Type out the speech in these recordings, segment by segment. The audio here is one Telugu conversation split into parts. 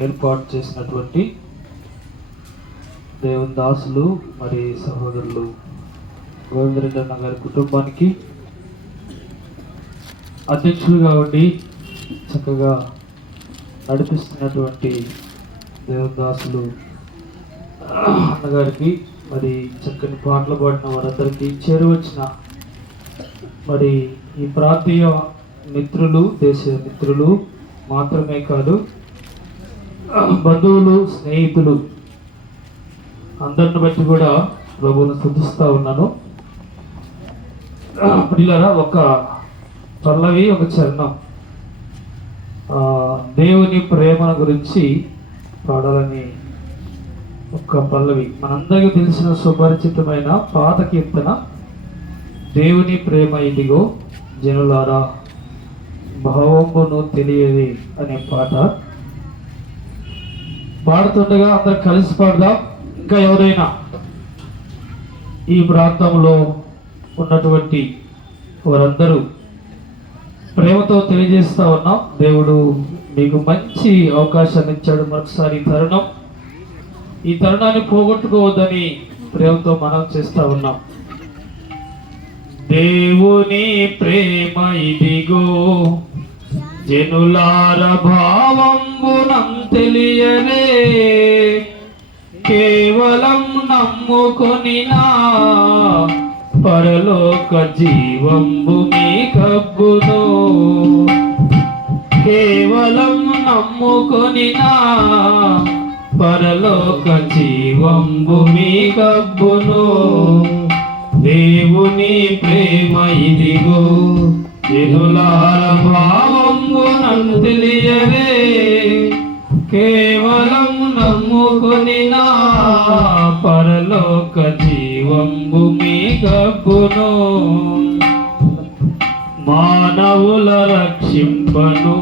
ఏర్పాటు చేసినటువంటి దేవుని దాసులు మరి సహోదరులు గోవిందరెడ్డి అన్న గారి కుటుంబానికి అధ్యక్షులుగా ఉండి చక్కగా నడిపిస్తున్నటువంటి దేవుని దాసులు అన్నగారికి మరి చక్కని పాటలు పాడిన వారందరికీ చేరువచ్చిన మరి ఈ ప్రాంతీయ మిత్రులు, దేశ మిత్రులు మాత్రమే కాదు, బంధువులు, స్నేహితులు అందరిని బట్టి కూడా ప్రభువును స్తుతిస్తూ ఉన్నాను. పిల్లరా, ఒక పల్లవి, ఒక చరణం దేవుని ప్రేమను గురించి పాడాలని ఒక పల్లవి. మనందరికీ తెలిసిన సుపరిచితమైన పాత కీర్తన దేవుని ప్రేమ ఇదిగో జనులారా భావంబును తెలియది అనే పాట పాడుతుండగా అందరు కలిసి పాడదాం. ఇంకా ఎవరైనా ఈ ప్రాంతంలో ఉన్నటువంటి వారందరూ ప్రేమతో తెలియజేస్తా ఉన్నాం. దేవుడు మీకు మంచి అవకాశాన్ని ఇచ్చాడు. మరొకసారి ఈ తరుణాన్ని పోగొట్టుకోవద్దని ప్రేమతో మనం చేస్తా ఉన్నాం. దేవుని ప్రేమ ఇదిగో జనులార భావంబునం తెలియరే, కేవలం నమ్ముకొనినా పరలోక జీవంబు మీ కబ్బును. కేవలం నమ్ముకొనినా పరలోక జీవంబు మీ కబ్బును. దేవుని ప్రేమ ఇదిగో జనులార భావంబునం తెలియరే, కేవలం నమ్ముకొనినా పరలోక జీవంబు మీ కబ్బును. మానవుల రక్షింపను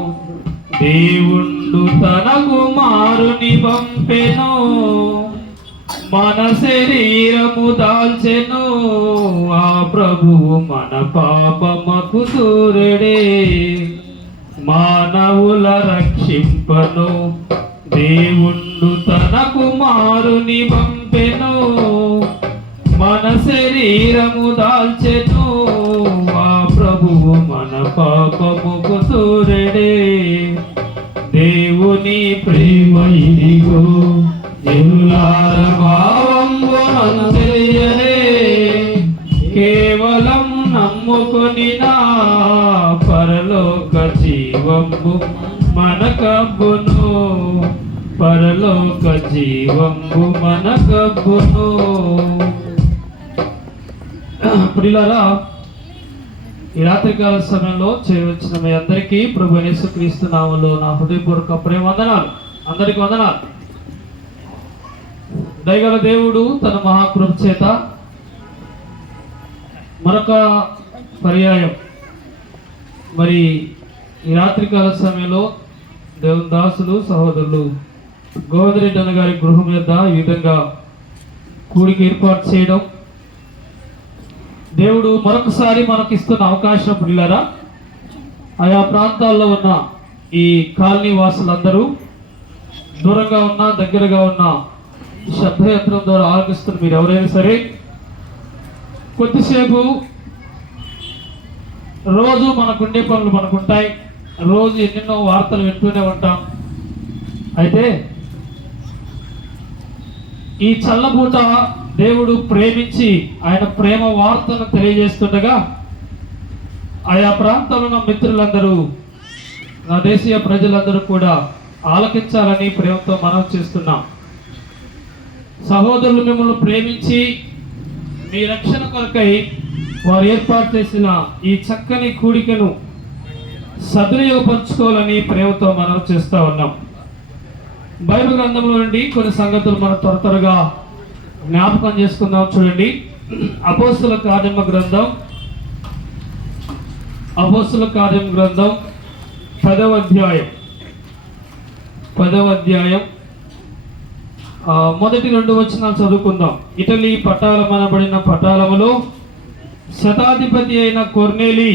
దేవుండు తన కుమారుని పంపెను, మన శరీరము దాల్చెను ఆ ప్రభువు మన పాపమకు దూరుడే. మానవుల రక్షింపను దేవుండు తన కుమారుని పంపెను, మన శరీరము దాల్చెను ఆ ప్రభువు మన పాపముకు దూరుడే. దేవుని ప్రేమ ఇదిగో జనులార భావంబునం తెలియరే, కేవలం నమ్ముకొనినా పరలోక జీవంబు మన కబ్బును. పరలోక జీవంబు మన కబ్బును. ప్రియులారా, ఈ రాత్రికాల సమయంలో చేయవచ్చిన మీ అందరికీ ప్రభు యేసుక్రీస్తు నామములో నా హృదయపూర్వక ప్రేమ వందనాలు. అందరికీ వందనాలు. దయగల దేవుడు తన మహాకృప చేత మరొక పర్యాయం మరి ఈ రాత్రికాల సమయంలో దేవుని దాసులు సహోదరులు గోవిందరెడ్డి అన్న గారి గృహం మీద ఈ విధంగా కూడికి ఏర్పాటు చేయడం దేవుడు మరొకసారి మనకిస్తున్న అవకాశం. పిల్లరా, ఆయా ప్రాంతాల్లో ఉన్న ఈ కాలనీ వాసులందరూ దూరంగా ఉన్న దగ్గరగా ఉన్న శబ్దయంత్రం ద్వారా ఆలకిస్తున్న మీరు ఎవరైనా సరే కొద్దిసేపు, రోజు మనకుండే పనులు మనకుంటాయి, రోజు ఎన్నెన్నో వార్తలు వింటూనే ఉంటాం. అయితే ఈ చల్లపూట దేవుడు ప్రేమించి ఆయన ప్రేమ వార్తను తెలియజేస్తుండగా ఆయా ప్రాంతాల్లో ఉన్న మిత్రులందరూ, నా దేశీయ ప్రజలందరూ కూడా ఆలకించాలని ప్రేమతో మనం చేస్తున్నాం. సహోదరులు మిమ్మల్ని ప్రేమించి మీ రక్షణ కొరకై వారు ఏర్పాటు చేసిన ఈ చక్కని కూడికను సద్వినియోగపరచుకోవాలని ప్రేమతో మనం చేస్తూ ఉన్నాం. బైబిల్ గ్రంథంలో నుండి కొన్ని సంగతులు మనం త్వరగా జ్ఞాపకం చేసుకుందాం. చూడండి, అపోస్తుల కార్యం గ్రంథం 10వ అధ్యాయం మొదటి 2 వచనాలు చదువుకుందాం. ఇటలీ పటాలమనబడిన పటాలములో శతాధిపతి అయిన కొర్నేలి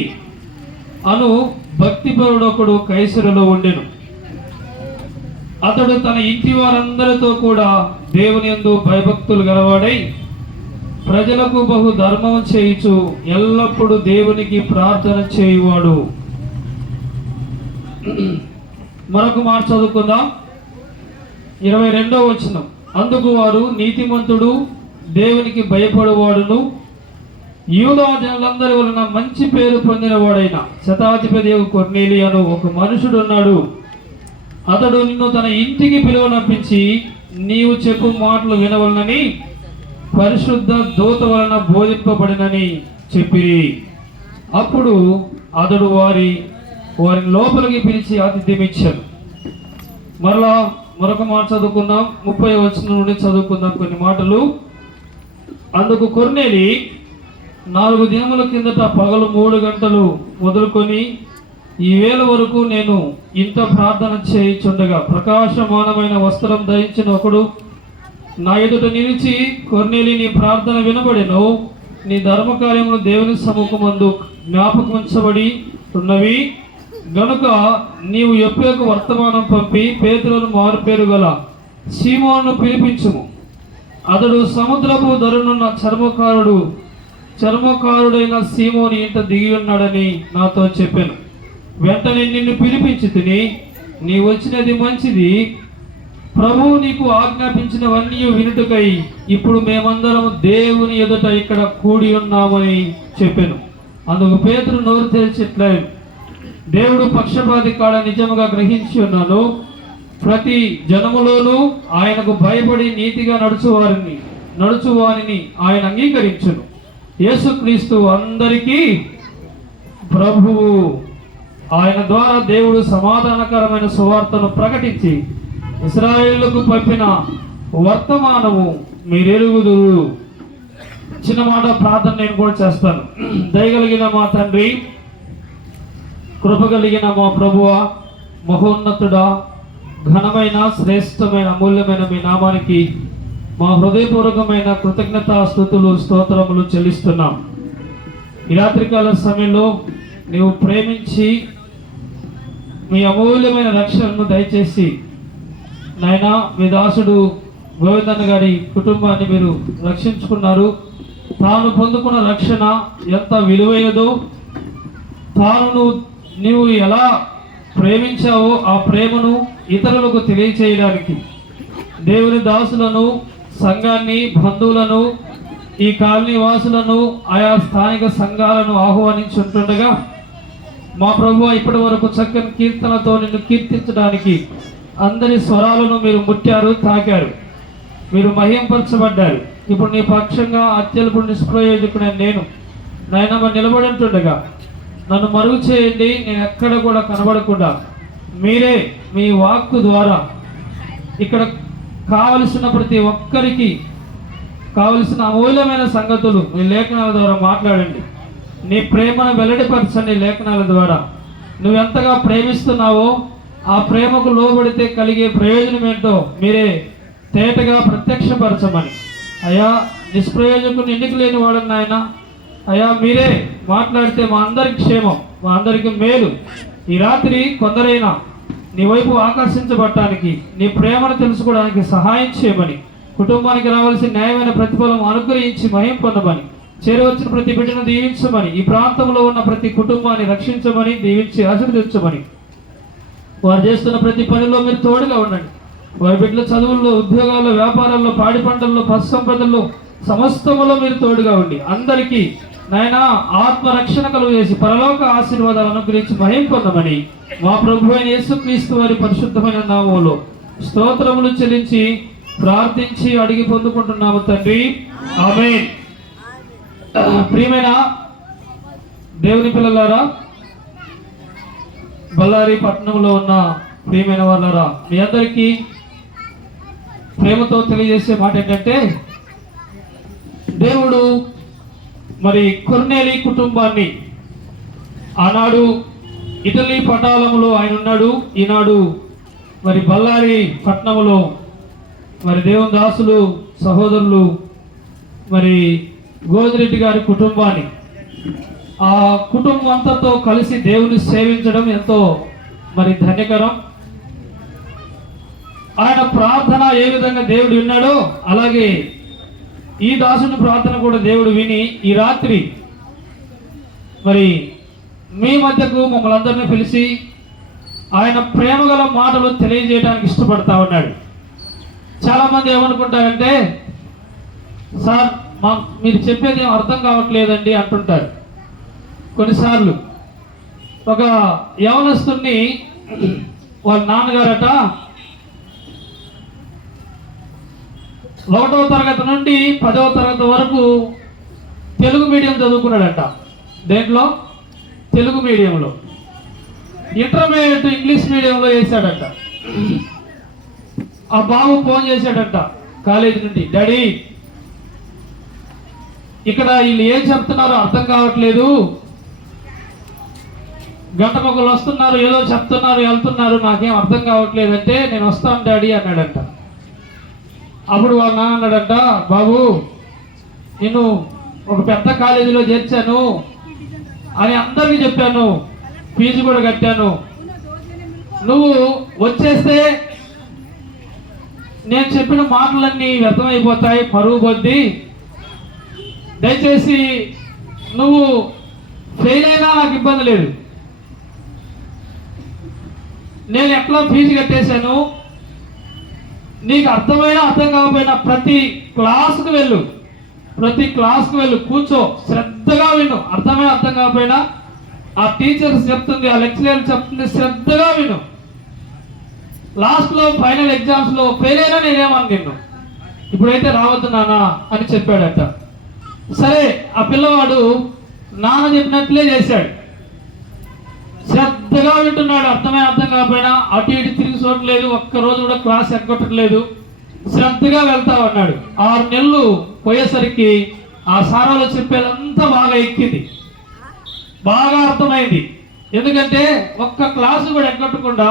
అను భక్తిపరుడొకడు కైసరులో ఉండెను. అతడు తన ఇంటి వారందరితో కూడా దేవుని యందు భయభక్తులు గలవాడై ప్రజలకు బహు ధర్మం చేయుచు ఎల్లప్పుడూ దేవునికి ప్రార్థన చేయువాడు. మరొక మాట చదువుకుందాం. 22వ వచనం. అందుకు వారు, నీతిమంతుడు, దేవునికి భయపడువాడును, యూదా జనులందరి వలన మంచి పేరు పొందిన వాడైన శతాధిపతి కొర్నేలియను ఒక మనుషుడు ఉన్నాడు. అతడు నిన్ను తన ఇంటికి పిలువనంపించి నీవు చెప్పు మాటలు వినవలనని పరిశుద్ధ దూత వలన బోధింపబడినని చెప్పిరి. అప్పుడు అతడు వారిని లోపలికి పిలిచి ఆతిథ్యం ఇచ్చాడు. మరొక మాట చదువుకుందాం. 30వ వచనం నుండి చదువుకుందాం కొన్ని మాటలు. అందుకు కొర్నేలి, 4 దినముల కిందట పగలు 3 గంటలు మొదలుకొని ఈ వేళ వరకు నేను ఇంత ప్రార్థన చేయుచుండగా ప్రకాశమానమైన వస్త్రం ధరించిన ఒకడు నా ఎదుట నిలిచి, కొర్నేలి, నీ ప్రార్థన వినబడెను, నీ ధర్మకార్యములు దేవుని సముఖమందు జ్ఞాపకముంచబడి ఉన్నవి గనుక నీవు యొప్పేకు వర్తమానం పంపి పేతురును మారుపేరు గల సీమోను పిలిపించుము. అతడు సముద్రపు ధరనున్న చర్మకారుడైన సీమోని ఇంట దిగి ఉన్నాడని నాతో చెప్పాను. వెంటనే నిన్ను పిలిపించి తిని, నీ వచ్చినది మంచిది, ప్రభువు నీకు ఆజ్ఞాపించినవన్నీ వినుటకై ఇప్పుడు మేమందరం దేవుని ఎదుట ఇక్కడ కూడి ఉన్నామని చెప్పాను. అందుకు పేతురు నోరు తెరిచిట్లే, దేవుడు పక్షపాతి కాడ నిజముగా గ్రహించి ఉన్నాను. ప్రతి జనములోనూ ఆయనకు భయపడి నీతిగా నడుచువారిని ఆయన అంగీకరించును. యేసుక్రీస్తు అందరికీ ప్రభువు. ఆయన ద్వారా దేవుడు సమాధానకరమైన సువార్తను ప్రకటించి ఇశ్రాయేలుకు పంపిన వర్తమానము మీరెరుగుదురు. చిన్న మాట ప్రార్థన నేను కూడా చేస్తాను. దయగలిగిన మా తండ్రి, కృపగలిగిన మా ప్రభువా, మహోన్నతుడా, ఘనమైన శ్రేష్టమైన అమూల్యమైన మీ నామానికి మా హృదయపూర్వకమైన కృతజ్ఞతా స్తుతులు స్తోత్రములు చెల్లిస్తున్నాం. ఈ రాత్రికాల సమయంలో నీవు ప్రేమించి మీ అమూల్యమైన రక్షణను దయచేసి నాయనా, మీ దాసుడు గోవిందన్న గారి కుటుంబాన్ని మీరు రక్షించుకున్నారు. తాను పొందుకున్న రక్షణ ఎంత విలువైనదో, నీవు ఎలా ప్రేమించావో ఆ ప్రేమను ఇతరులకు తెలియచేయడానికి దేవుని దాసులను, సంఘాన్ని, బంధువులను, ఈ కాలనీ వాసులను, ఆయా స్థానిక సంఘాలను ఆహ్వానించుంటుండగా మా ప్రభువా, ఇప్పటి వరకు చక్కని కీర్తనతో నిన్ను కీర్తించడానికి అందరి స్వరాలను మీరు ముట్టారు, తాకారు, మీరు మహింపరచబడ్డారు. ఇప్పుడు నీ పక్షంగా అత్యల్పుడు నిష్ప్రయోజకుడైన నేను నాయన నిలబడి ఉంటుండగా నన్ను మరుగు చేయండి. నేను ఎక్కడ కూడా కనబడకుండా మీరే మీ వాక్కు ద్వారా ఇక్కడ కావలసిన ప్రతి ఒక్కరికి కావలసిన అమూల్యమైన సంగతులు మీ లేఖనాల ద్వారా మాట్లాడండి. నీ ప్రేమను వెల్లడిపరచండి. లేఖనాల ద్వారా నువ్వెంతగా ప్రేమిస్తున్నావో ఆ ప్రేమకు లోబడితే కలిగే ప్రయోజనం ఏంటో మీరే తేటగా ప్రత్యక్షపరచమని. అయ్యా, నిష్ప్రయోజకుని ఎన్నిక లేని వాడని ఆయన, అయ్యా మీరే మాట్లాడితే మా అందరికి క్షేమం, మా అందరికి మేలు. ఈ రాత్రి కొందరైనా నీ వైపు ఆకర్షించబడటానికి, నీ ప్రేమను తెలుసుకోవడానికి సహాయం చేయమని, కుటుంబానికి రావాల్సిన న్యాయమైన ప్రతిఫలం అనుగ్రహించి మహిం పొందమని, చేరవచ్చిన ప్రతి బిడ్డను దీవించమని, ఈ ప్రాంతంలో ఉన్న ప్రతి కుటుంబాన్ని రక్షించమని, దీవించి ఆశీర్వదించమని, వారు చేస్తున్న ప్రతి పనిలో మీరు తోడుగా ఉండండి. వారి బిడ్డల చదువుల్లో, ఉద్యోగాల్లో, వ్యాపారాల్లో, పాడి పంటల్లో, పశు సంపదల్లో సమస్తములో మీరు తోడుగా ఉండి అందరికీ నాయన ఆత్మరక్షణ కలుగు చేసి పరలోక ఆశీర్వాదాలు అనుగ్రహించి మహిం పొందమని మా ప్రభు అయిన యేసుక్రీస్తు వారి పరిశుద్ధమైన నామములో స్తోత్రములు చెల్లించి ప్రార్థించి అడిగి పొందుకుంటున్నాము తండ్రి, ఆమేన్. ప్రియమైన దేవుని పిల్లలారా, బళ్ళారి పట్టణంలో ఉన్న ప్రియమైన వాళ్ళారా, మీ అందరికీ ప్రేమతో తెలియజేసే మాట ఏంటంటే, దేవుడు మరి కొర్నేలి కుటుంబాన్ని ఆనాడు ఇటలీ పటాలంలో ఆయన ఉన్నాడు, ఈనాడు మరి బళ్ళారి పట్టణంలో మరి దేవుని దాసులు సహోదరులు మరి గోదిరెడ్డి గారి కుటుంబాన్ని, ఆ కుటుంబం అంతతో కలిసి దేవుని సేవించడం ఎంతో మరి ధన్యకరం. ఆయన ప్రార్థన ఏ విధంగా దేవుడు విన్నాడో అలాగే ఈ దాసుని ప్రార్థన కూడా దేవుడు విని ఈ రాత్రి మరి మీ మధ్యకు మమ్మల్ని అందరినీ పిలిచి ఆయన ప్రేమగల మాటలు తెలియజేయడానికి ఇష్టపడతా ఉన్నాడు. చాలామంది ఏమనుకుంటారంటే, సార్ మీరు చెప్పేది ఏం అర్థం కావట్లేదండి అంటుంటారు. కొన్నిసార్లు ఒక యవనస్తుని వాళ్ళ నాన్నగారట 1వ తరగతి నుండి 10వ తరగతి వరకు తెలుగు మీడియం చదువుకున్నాడట. దేంట్లో? తెలుగు మీడియంలో. ఇంటర్మీడియట్ ఇంగ్లీష్ మీడియంలో వేసాడట. ఆ బాబు ఫోన్ చేశాడట కాలేజీ నుండి, డాడీ ఇక్కడ వీళ్ళు ఏం చెప్తున్నారో అర్థం కావట్లేదు, గంటకొకరు వస్తున్నారు, ఏదో చెప్తున్నారు, వెళ్తున్నారు, నాకేం అర్థం కావట్లేదు అంటే, నేను వస్తాను డాడీ అన్నాడంట. అప్పుడు వాళ్ళ నాన్న అన్నాడంట, బాబు నేను ఒక పెద్ద కాలేజీలో చేర్చాను అని అందరికీ చెప్పాను, ఫీజు కూడా కట్టాను, నువ్వు వచ్చేస్తే నేను చెప్పిన మాటలన్నీ వ్యర్థమైపోతాయి, పరువు కొద్దీ, దయచేసి నువ్వు ఫెయిల్ అయినా నాకు ఇబ్బంది లేదు, నేను ఎట్లా ఫీజు కట్టేశాను, నీకు అర్థమైనా అర్థం కాకపోయినా ప్రతి క్లాసుకు వెళ్ళు, కూర్చో, శ్రద్ధగా విను, అర్థమైనా అర్థం కాకపోయినా ఆ టీచర్స్ చెప్తుంది, ఆ లెక్చరర్ చెప్తుంది, శ్రద్ధగా విను, లాస్ట్లో ఫైనల్ ఎగ్జామ్స్లో ఫెయిల్ అయినా నేనేమని నిన్ను ఇప్పుడైతే రావద్దు నాన్న అని చెప్పాడట. సరే ఆ పిల్లవాడు నాన్న చెప్పినట్లే చేశాడు, శ్రద్ధగా వింటున్నాడు, అర్థమైనా అర్థం కాకపోయినా అటు ఇటు తిరిగి చూడలేదు, ఒక్కరోజు కూడా క్లాస్ ఎగ్గొట్టలేదు, శ్రద్ధగా వెళ్తా ఉన్నాడు. 6 నెలలు పోయేసరికి ఆ సారాలు చెప్పేదంతా బాగా ఎక్కింది, బాగా అర్థమైంది. ఎందుకంటే ఒక్క క్లాసు కూడా ఎగ్గొట్టకుండా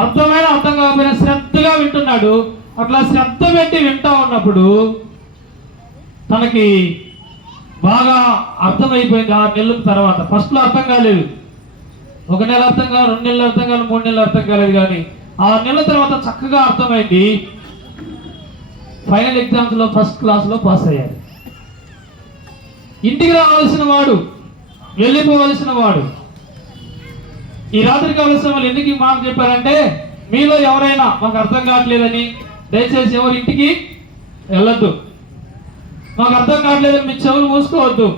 అర్థమైన అర్థం కాకపోయినా శ్రద్ధగా వింటున్నాడు. అట్లా శ్రద్ధ పెట్టి వింటా ఉన్నప్పుడు తనకి బాగా అర్థమైపోయింది. 6 నెలల తర్వాత ఫస్ట్లో అర్థం కాలేదు, 1 నెల అర్థం కాదు, 2 నెలలు అర్థం కాదు, 3 నెలలు అర్థం కాలేదు, కానీ 6 నెలల తర్వాత చక్కగా అర్థమైంది. ఫైనల్ ఎగ్జామ్స్లో ఫస్ట్ క్లాస్లో పాస్ అయ్యాడు. ఇంటికి రావాల్సిన వాడు, వెళ్ళిపోవలసిన వాడు ఈ రాత్రి కావాల్సిన వాళ్ళు ఎందుకు మాట చెప్పారంటే, మీలో ఎవరైనా మాకు అర్థం కావట్లేదని దయచేసి ఎవరి ఇంటికి వెళ్ళొద్దు, మాకు అర్థం కావట్లేదని మీ చెవులు మూసుకోవద్దు,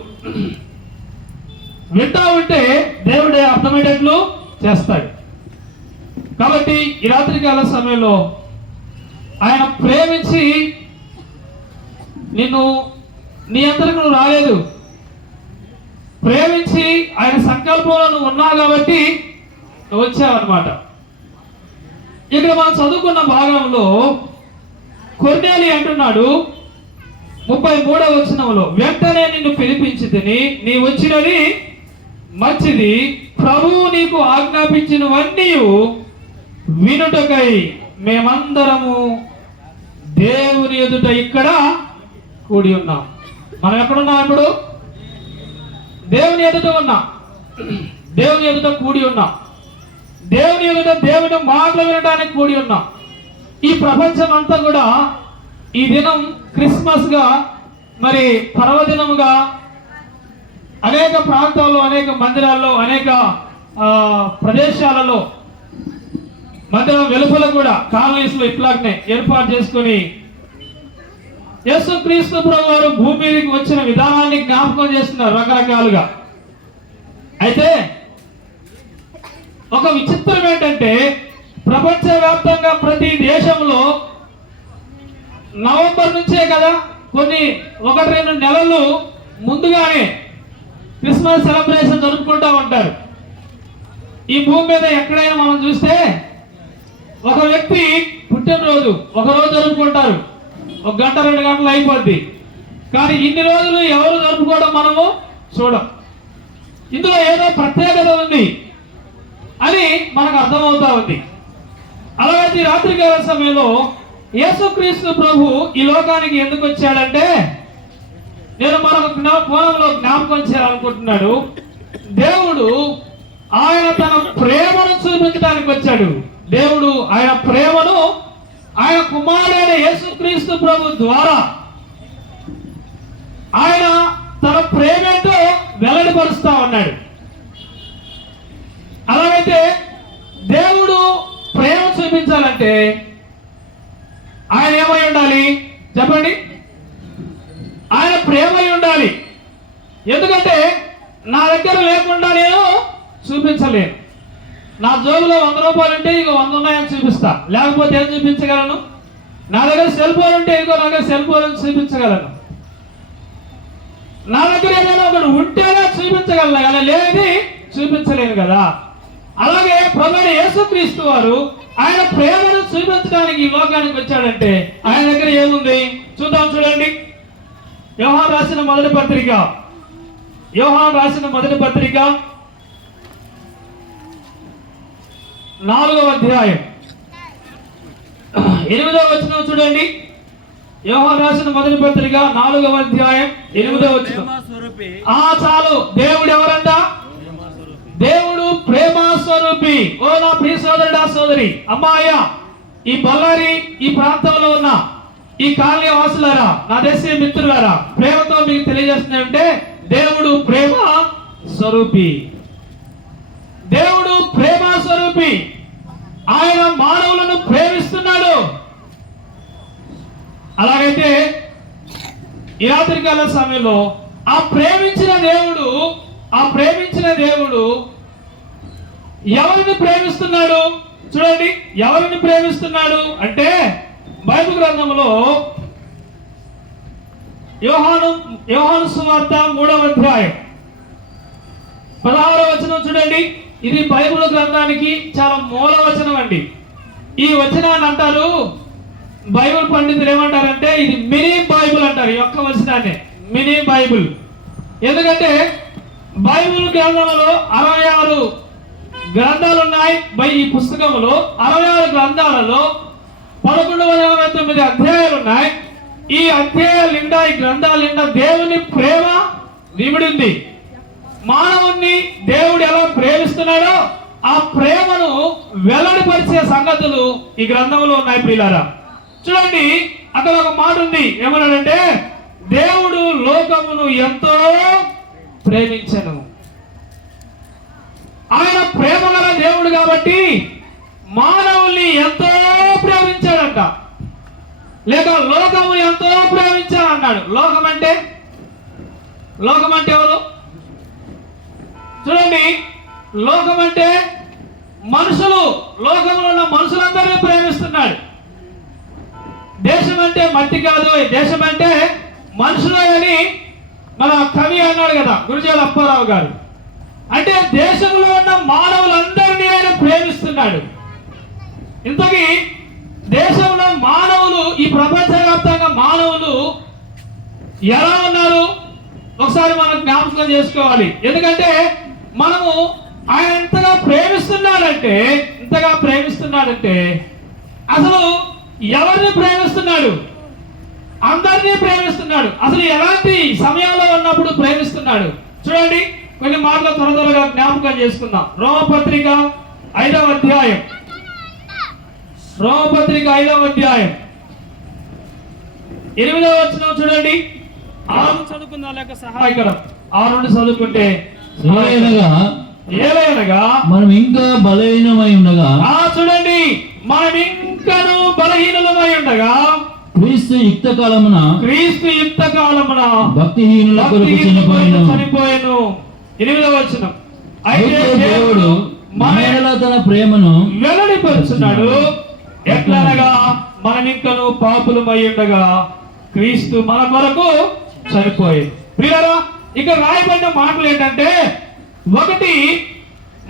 వింటా ఉంటే దేవుడే అర్థమయ్యేటట్లు చేస్తాడు. కాబట్టి ఈ రాత్రికాల సమయంలో ఆయన ప్రేమించి నిన్ను నీ అంతరకు నువ్వు రాలేదు, ప్రేమించి ఆయన సంకల్పంలో నువ్వు ఉన్నావు కాబట్టి నువ్వు వచ్చావన్నమాట. ఇక్కడ మనం చదువుకున్న భాగంలో కొర్నేలి అంటున్నాడు 33వ వచనంలో, వెంటనే నిన్ను పిలిపించి తిని నీ వచ్చినది మంచిది, ప్రభువు నీకు ఆజ్ఞాపించినవన్నీ వినుటకై మేమందరము దేవుని ఎదుట ఇక్కడ కూడి ఉన్నాం. మనం ఎక్కడున్నాం ఇప్పుడు? దేవుని ఎదుట ఉన్నాం, దేవుని ఎదుట కూడి ఉన్నాం, దేవుని ఎదుట దేవుని మాటలు వినడానికి కూడి ఉన్నాం. ఈ ప్రపంచం అంతా కూడా ఈ దినం క్రిస్మస్ గా, మరి పర్వదినముగా అనేక ప్రాంతాల్లో, అనేక మందిరాల్లో, అనేక ప్రదేశాలలో, మందిరం వెలుపల కూడా కాలనీస్ లో ఇట్లాగనే ఏర్పాటు చేసుకుని యేసుక్రీస్తు ప్రభువు వారు భూమి మీదకి వచ్చిన విధానాన్ని జ్ఞాపకం చేస్తున్నారు రకరకాలుగా. అయితే ఒక విచిత్రం ఏంటంటే, ప్రపంచవ్యాప్తంగా ప్రతి దేశంలో నవంబర్ నుంచే కదా, కొన్ని 1-2 నెలలు ముందుగానే క్రిస్మస్ సెలబ్రేషన్ జరుపుకుంటూ ఉంటారు. ఈ భూమి మీద ఎక్కడైనా మనం చూస్తే ఒక వ్యక్తి పుట్టినరోజు ఒకరోజు జరుపుకుంటారు, 1 గంట 2 గంటలు అయిపోద్ది, కానీ ఇన్ని రోజులు ఎవరు జరుపుకోవడం మనము చూడం. ఇందులో ఏదో ప్రత్యేకత ఉంది అని మనకు అర్థమవుతా ఉంది. అలాగే రాత్రికాల సమయంలో యేసుక్రీస్తు ప్రభు ఈ లోకానికి ఎందుకు వచ్చాడంటే, నేను మరొక కోణంలో జ్ఞాపకం చేయాలనుకుంటున్నాడు. దేవుడు ఆయన తన ప్రేమను చూపించడానికి వచ్చాడు. దేవుడు ఆయన ప్రేమను ఆయన కుమారుడైన యేసుక్రీస్తు ప్రభు ద్వారా ఆయన తన ప్రేమతో వెల్లడిపరుస్తా ఉన్నాడు. అలాగైతే దేవుడు ప్రేమ చూపించాలంటే ఆయన ఏమై ఉండాలి చెప్పండి? ఆయన ప్రేమై ఉండాలి. ఎందుకంటే నా దగ్గర లేకుండా నేను చూపించలేను. నా జోబులో 100 రూపాయలు ఉంటే ఇక 100 ఉన్నాయని చూపిస్తా, లేకపోతే ఏం చూపించగలను? నా దగ్గర సెల్ ఫోన్ ఉంటే ఇంకో నా దగ్గర సెల్ ఫోన్ చూపించగలను. నా దగ్గర ఏదైనా ఒకటి ఉంటేనే చూపించగలను, అలా లేని చూపించలేను కదా. అలాగే ప్రభువైన యేసుక్రీస్తు వారు ఆయన ప్రేమను చూపించడానికి ఈ లోకానికి వచ్చాడంటే ఆయన దగ్గర ఏముంది చూద్దాం. చూడండి, యోహాను రాసిన మొదటి పత్రిక 4వ అధ్యాయం 8వ వచనం చూడండి. యోహాను రాసిన మొదటి పత్రిక 4వ అధ్యాయం 8వ వచనం. చాలు. దేవుడు ఎవరంట? దేవుడు ప్రేమ స్వరూపి. ఓ నా ప్రియ సోదరుడా సోదరి, అమ్మాయ, ఈ బళ్ళారి ఈ ప్రాంతంలో ఉన్న ఈ కాలనీ వాసులారా, నా దేశ మిత్రులారా, ప్రేమతో మీకు తెలియజేస్తున్నాయంటే దేవుడు ప్రేమ స్వరూపి. దేవుడు ప్రేమ స్వరూపి. ఆయన మానవులను ప్రేమిస్తున్నాడు. అలాగైతే ఈ రాత్రికాల సమయంలో ఆ ప్రేమించిన దేవుడు ఎవరిని ప్రేమిస్తున్నాడు? చూడండి, ఎవరిని ప్రేమిస్తున్నాడు అంటే బైబిల్ గ్రంథంలో యోహాను సువార్త 3వ అధ్యాయం 16వ వచనం చూడండి. ఇది బైబిల్ గ్రంథానికి చాలా మూల వచనం అండి. ఈ వచనాన్ని అంటారు బైబిల్ పండితులు ఏమంటారంటే ఇది మినీ బైబిల్ అంటారు. ఈ ఒక్క వచనాన్ని మినీ బైబిల్. ఎందుకంటే బైబిల్ గ్రంథంలో 66 గ్రంథాలు ఉన్నాయి. ఈ పుస్తకంలో 66 గ్రంథాలలో 1189 అధ్యాయాలు ఉన్నాయి. ఈ అధ్యాయాల నిండా, ఈ గ్రంథాల నిండా దేవుని ప్రేమ నిమిడింది. మానవుణ్ణి దేవుడు ఎలా ప్రేమిస్తున్నాడో ఆ ప్రేమను వెల్లడిపరిచే సంగతులు ఈ గ్రంథంలో ఉన్నాయి ప్రియులారా. చూడండి, అక్కడ ఒక మాట ఉంది. ఏమన్నాడంటే దేవుడు లోకమును ఎంతో ప్రేమించెను. ఆయన ప్రేమ గల దేవుడు కాబట్టి మానవుల్ని ఎంతో ప్రేమించాడంట. లేక లోకము ఎంతో ప్రేమించాలన్నాడు. లోకం అంటే ఎవరు? చూడండి, లోకం అంటే మనుషులు. లోకంలో ఉన్న మనుషులందరినీ ప్రేమిస్తున్నాడు. దేశం అంటే మట్టి కాదు, దేశం అంటే మనుషులే అని మన కవి అన్నాడు కదా, గురుజాల అప్పారావు గారు. అంటే దేశంలో ఉన్న మానవులందరినీ ఆయన ప్రేమిస్తున్నాడు. ఇంతకీ దేశంలో మానవులు, ఈ ప్రపంచవ్యాప్తంగా మానవులు ఎలా ఉన్నారు ఒకసారి మనం జ్ఞాపకం చేసుకోవాలి. ఎందుకంటే మనము ఆయన ఎంతగా ప్రేమిస్తున్నాడంటే అసలు ఎవరిని ప్రేమిస్తున్నాడు? అందరినీ ప్రేమిస్తున్నాడు. అసలు ఎలాంటి సమయంలో ఉన్నప్పుడు ప్రేమిస్తున్నాడు? చూడండి, కొన్ని మాటలు త్వరగా జ్ఞాపకం చేసుకుందాం. రోమపత్రిక 5వ అధ్యాయం 8వ వచనం చూడండి. 6 చదువుకుందాం, లేక సహాయకరం. 6 చదువుకుంటే ఏలయనగా మనం ఇంకా బలహీనమై ఉండగా, చూడండి, మనం ఇంకను బలహీనులమై ఉండగా క్రీస్తు యుక్త కాలమున భక్తిహీనుల కొరకు చనిపోయాను. 8వ వచనం. అయితే దేవుడు మన ఎడల తన ప్రేమను వెల్లడిపరుచున్నాడు. ఎట్లనగా మనం ఇంకను పాపులమై ఉండగా క్రీస్తు మన కొరకు చనిపోయాడు. ప్రియులారా, ఇక రాయబడిన మాటలు ఏంటంటే, ఒకటి,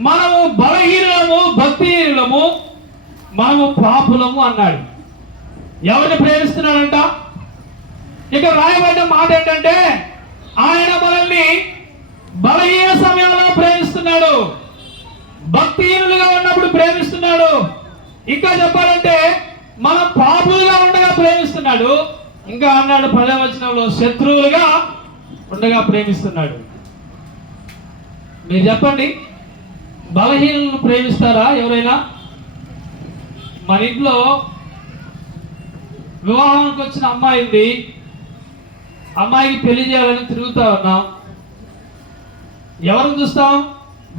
మనము బలహీనులము, భక్తిహీనులము, మనము పాపులము అన్నాడు. ఎవరిని ప్రేమిస్తున్నాడంట? ఇక రాయబడిన మాట ఏంటంటే, ఆయన మనల్ని బలహీన సమయంలో ప్రేమిస్తున్నాడు, భక్తిహీనులుగా ఉన్నప్పుడు ప్రేమిస్తున్నాడు. ఇంకా చెప్పాలంటే మనం పాపులుగా ఉండగా ప్రేమిస్తున్నాడు. ఇంకా అన్నాడు 10వ వచనంలో, శత్రువులుగా ఉండగా ప్రేమిస్తున్నాడు. మీరు చెప్పండి, బలహీనులను ప్రేమిస్తారా ఎవరైనా? మన ఇంట్లో వివాహానికి వచ్చిన అమ్మాయి ఉంది, అమ్మాయికి పెళ్లి చేయాలని తిరుగుతా ఉన్నాం. ఎవరిని చూస్తాం?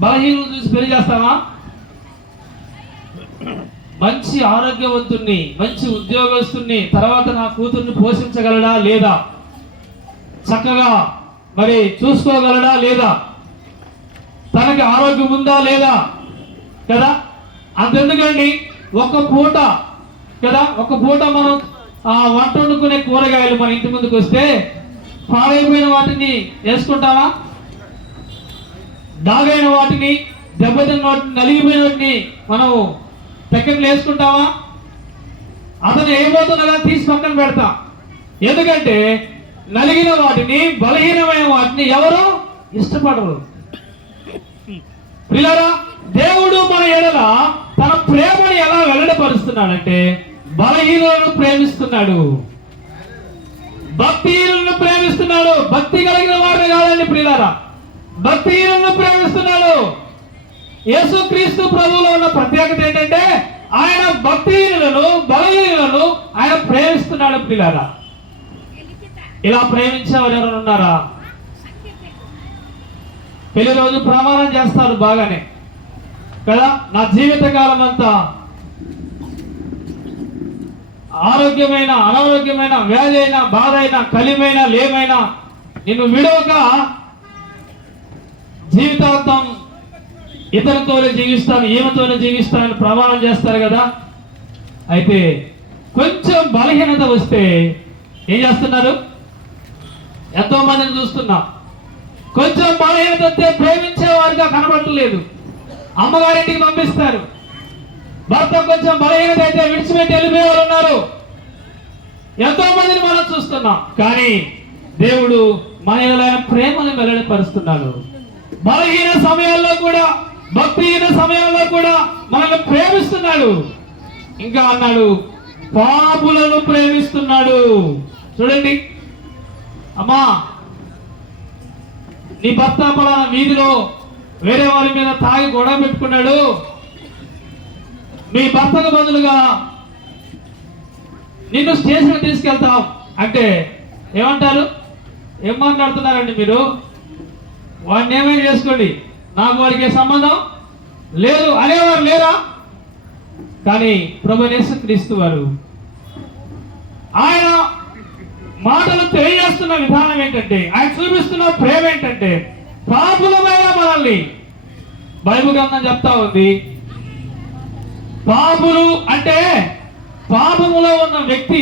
బలహీనను చూసి పెళ్లి చేస్తామా? మంచి ఆరోగ్యవంతుణ్ణి, మంచి ఉద్యోగస్తుణ్ణి, తర్వాత నా కూతుర్ని పోషించగలడా లేదా, చక్కగా మరి చూసుకోగలడా లేదా, తనకి ఆరోగ్యం ఉందా లేదా కదా. అంతెందుకండి, ఒక పూట కదా, ఒక పూట మనం వంట వండుకునే కూరగాయలు మన ఇంటి ముందుకు వస్తే పాడైపోయిన వాటిని వేసుకుంటామా? దాగైన వాటిని, దెబ్బతిన్న వాటిని, నలిగిపోయిన వాటిని మనం సెకండ్లు వేసుకుంటావా? అతను ఏమవుతుందో తీసి పక్కన పెడతా. ఎందుకంటే నలిగిన వాటిని, బలహీనమైన వాటిని ఎవరు ఇష్టపడరు. పిల్లరా, దేవుడు మన ఎడల తన ప్రేమను ఎలా వెల్లడిపరుస్తున్నాడంటే బలహీనులను ప్రేమిస్తున్నాడు, భక్తిహీనులను ప్రేమిస్తున్నాడు. భక్తి కలిగిన వారిని కాదండి ప్రియులారా, భక్తిహీనులను ప్రేమిస్తున్నాడు. యేసుక్రీస్తు ప్రభువులో ఉన్న ప్రత్యేకత ఏంటంటే ఆయన భక్తిహీనులను, బలహీనులను ఆయన ప్రేమిస్తున్నాడు ప్రియులారా. ఇలా ప్రేమించేవారు ఎవరైనా ఉన్నారా? పెళ్లి రోజు ప్రమాణం చేస్తారు బాగానే కదా, నా జీవితకాలం అంతా ఆరోగ్యమైన, అనారోగ్యమైన, వ్యాధి అయినా, బాధ అయినా, కలిమైన, లేమైనా నిన్ను విడవక జీవితాంతం ఇతరులతోనే జీవిస్తాను, ఈమెతోనే జీవిస్తానని ప్రమాణం చేస్తారు కదా. అయితే కొంచెం బలహీనత వస్తే ఏం చేస్తున్నారు? ఎంతో మందిని చూస్తున్నా, కొంచెం బలహీనత వస్తే ప్రేమించేవారుగా కనబడట్లేదు. అమ్మగారింటికి పంపిస్తారు. భర్త కొంచెం బలహీనత అయితే విడిచిపెట్టి వెళ్ళిపోయే వాళ్ళు ఉన్నారు. ఎంతో మందిని మనం చూస్తున్నాం. కానీ దేవుడు మన ఎడలైన ప్రేమను వెల్లడిపరుస్తున్నాడు. బలహీన సమయాల్లో కూడా, భక్తిహీన సమయాల్లో కూడా మనల్ని ప్రేమిస్తున్నాడు. ఇంకా అన్నాడు, పాపులను ప్రేమిస్తున్నాడు. చూడండి, అమ్మా నీ భర్త పలానా వీధిలో వేరే వారి మీద తాగి గొడవ పెట్టుకున్నాడు, మీ భర్తకు బదులుగా నిన్ను స్టేషన్ తీసుకెళ్తాం అంటే ఏమంటారు? ఏం మాట్లాడుతున్నారండి మీరు? వాడిని ఏమైనా చేసుకోండి, నాకు వాడికి సంబంధం లేదు అనేవారు లేరా? కానీ ప్రభు యేసుక్రీస్తు వారు ఆయన మాటలు తెలియజేస్తున్న విధానం ఏంటంటే, ఆయన చూపిస్తున్న ప్రేమ ఏంటంటే, పాపులమైన మనల్ని బైబిల్ గ్రంథం చెప్తా ఉంది. పాపులు అంటే పాపములో ఉన్న వ్యక్తి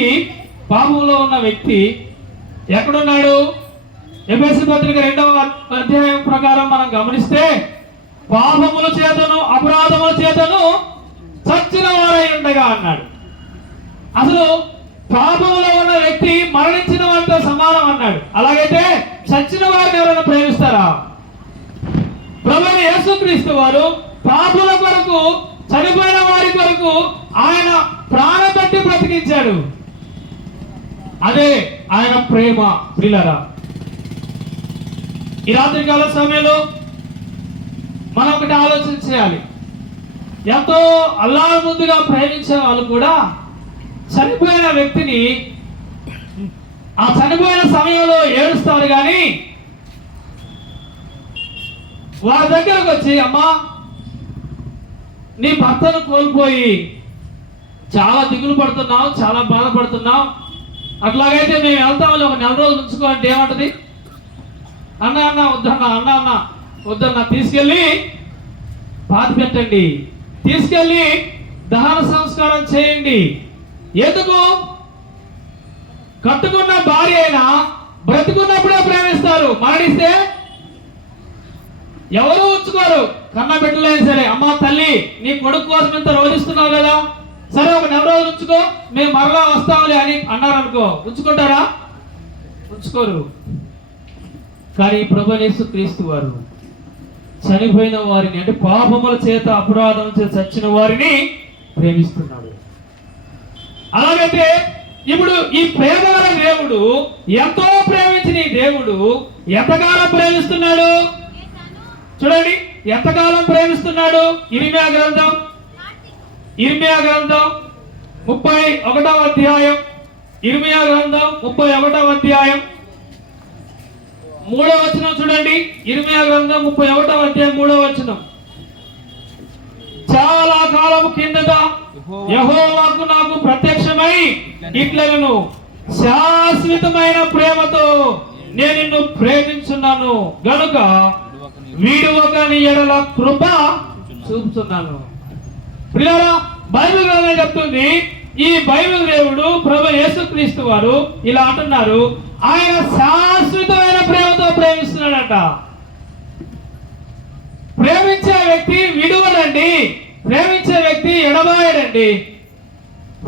ఎక్కడున్నాడు? ఎఫెసీ పత్రిక 2వ అధ్యాయం ప్రకారం మనం గమనిస్తే పాపముల చేతను, అపరాధముల చేతను చచ్చిన వారై ఉండగా అన్నాడు. అసలు పాపములో ఉన్న వ్యక్తి మరణించిన వారితో సమానం అన్నాడు. అలాగైతే చచ్చిన వారిని ఎవరైనా ప్రేమిస్తారా? ప్రభువైన యేసుక్రీస్తు వారు పాపుల కొరకు, చనిపోయిన వారి కొరకు ఆయన ప్రాణం పెట్టి బ్రతికించాడు. అదే ఆయన ప్రేమ. ప్రియులారా, ఈ రాత్రికాల సమయంలో మనం ఒకటి ఆలోచన చేయాలి. ఎంతో అల్లాహ్ ముందుగా ప్రేమించే వాళ్ళు కూడా చనిపోయిన వ్యక్తిని ఆ చనిపోయిన సమయంలో ఏడుస్తారు, కానీ వారి దగ్గరకు వచ్చి, అమ్మా నీ భర్తను కోల్పోయి చాలా దిగులు పడుతున్నావు, చాలా బాధపడుతున్నావు, అట్లాగైతే మేము వెళ్తామని ఒక 4 రోజులు ఉంచుకో అంటే ఏమంటది? అన్న వద్దన్నా తీసుకెళ్ళి పాతి పెట్టండి, తీసుకెళ్ళి దహన సంస్కారం చేయండి. ఎందుకు? కట్టుకున్న భార్య అయినా బ్రతుకున్నప్పుడే ప్రేమిస్తారు, మరణిస్తే ఎవరు ఉంచుకోరు. కన్న బిడ్డలైనా సరే, అమ్మ తల్లి నీ కొడుకు కోసం ఇంత రోధిస్తున్నావు కదా, సరే ఒక 4 రోజులు ఉంచుకో, మేము మరలా వస్తాంలే అని అన్నారనుకో, ఉంచుకుంటారా? ఉంచుకోరు. కానీ ప్రభువైన యేసుక్రీస్తు వారు చనిపోయిన వారిని, అంటే పాపముల చేత, అపరాధం చేత చచ్చిన వారిని ప్రేమిస్తున్నాడు. అలాగైతే ఇప్పుడు ఈ ప్రేమగల దేవుడు, ఎంతో ప్రేమించిన ఈ దేవుడు ఎంతకాలం ప్రేమిస్తున్నాడు? చూడండి, ఎంతకాలం ప్రేమిస్తున్నాడు? ఇర్మియా గ్రంథం 31వ అధ్యాయం ఇర్మియా గ్రంథం 31వ అధ్యాయం 3వ వచనం చూడండి. ఇర్మియా గ్రంథం 31వ అధ్యాయం 3వ వచనం. చాలా కాలం కిందట యెహోవాకు నాకు ప్రత్యక్షమై ఇట్లను, శాశ్వతమైన ప్రేమతో నేను నిన్ను ప్రేమించున్నాను గనుక విడువక నీ ఎడల కృప చూపుతున్నాను. ప్రియులారా, బైబిల్ గ్రంథం చెప్తుంది, ఈ బైబిల్ దేవుడు ప్రభు యేసుక్రీస్తు వారు ఇలా అంటున్నారు, ఆయన శాశ్వతమైన ప్రేమతో ప్రేమిస్తున్నాడట. ప్రేమించే వ్యక్తి విడువడండి, ప్రేమించే వ్యక్తి ఎడబాయడండి.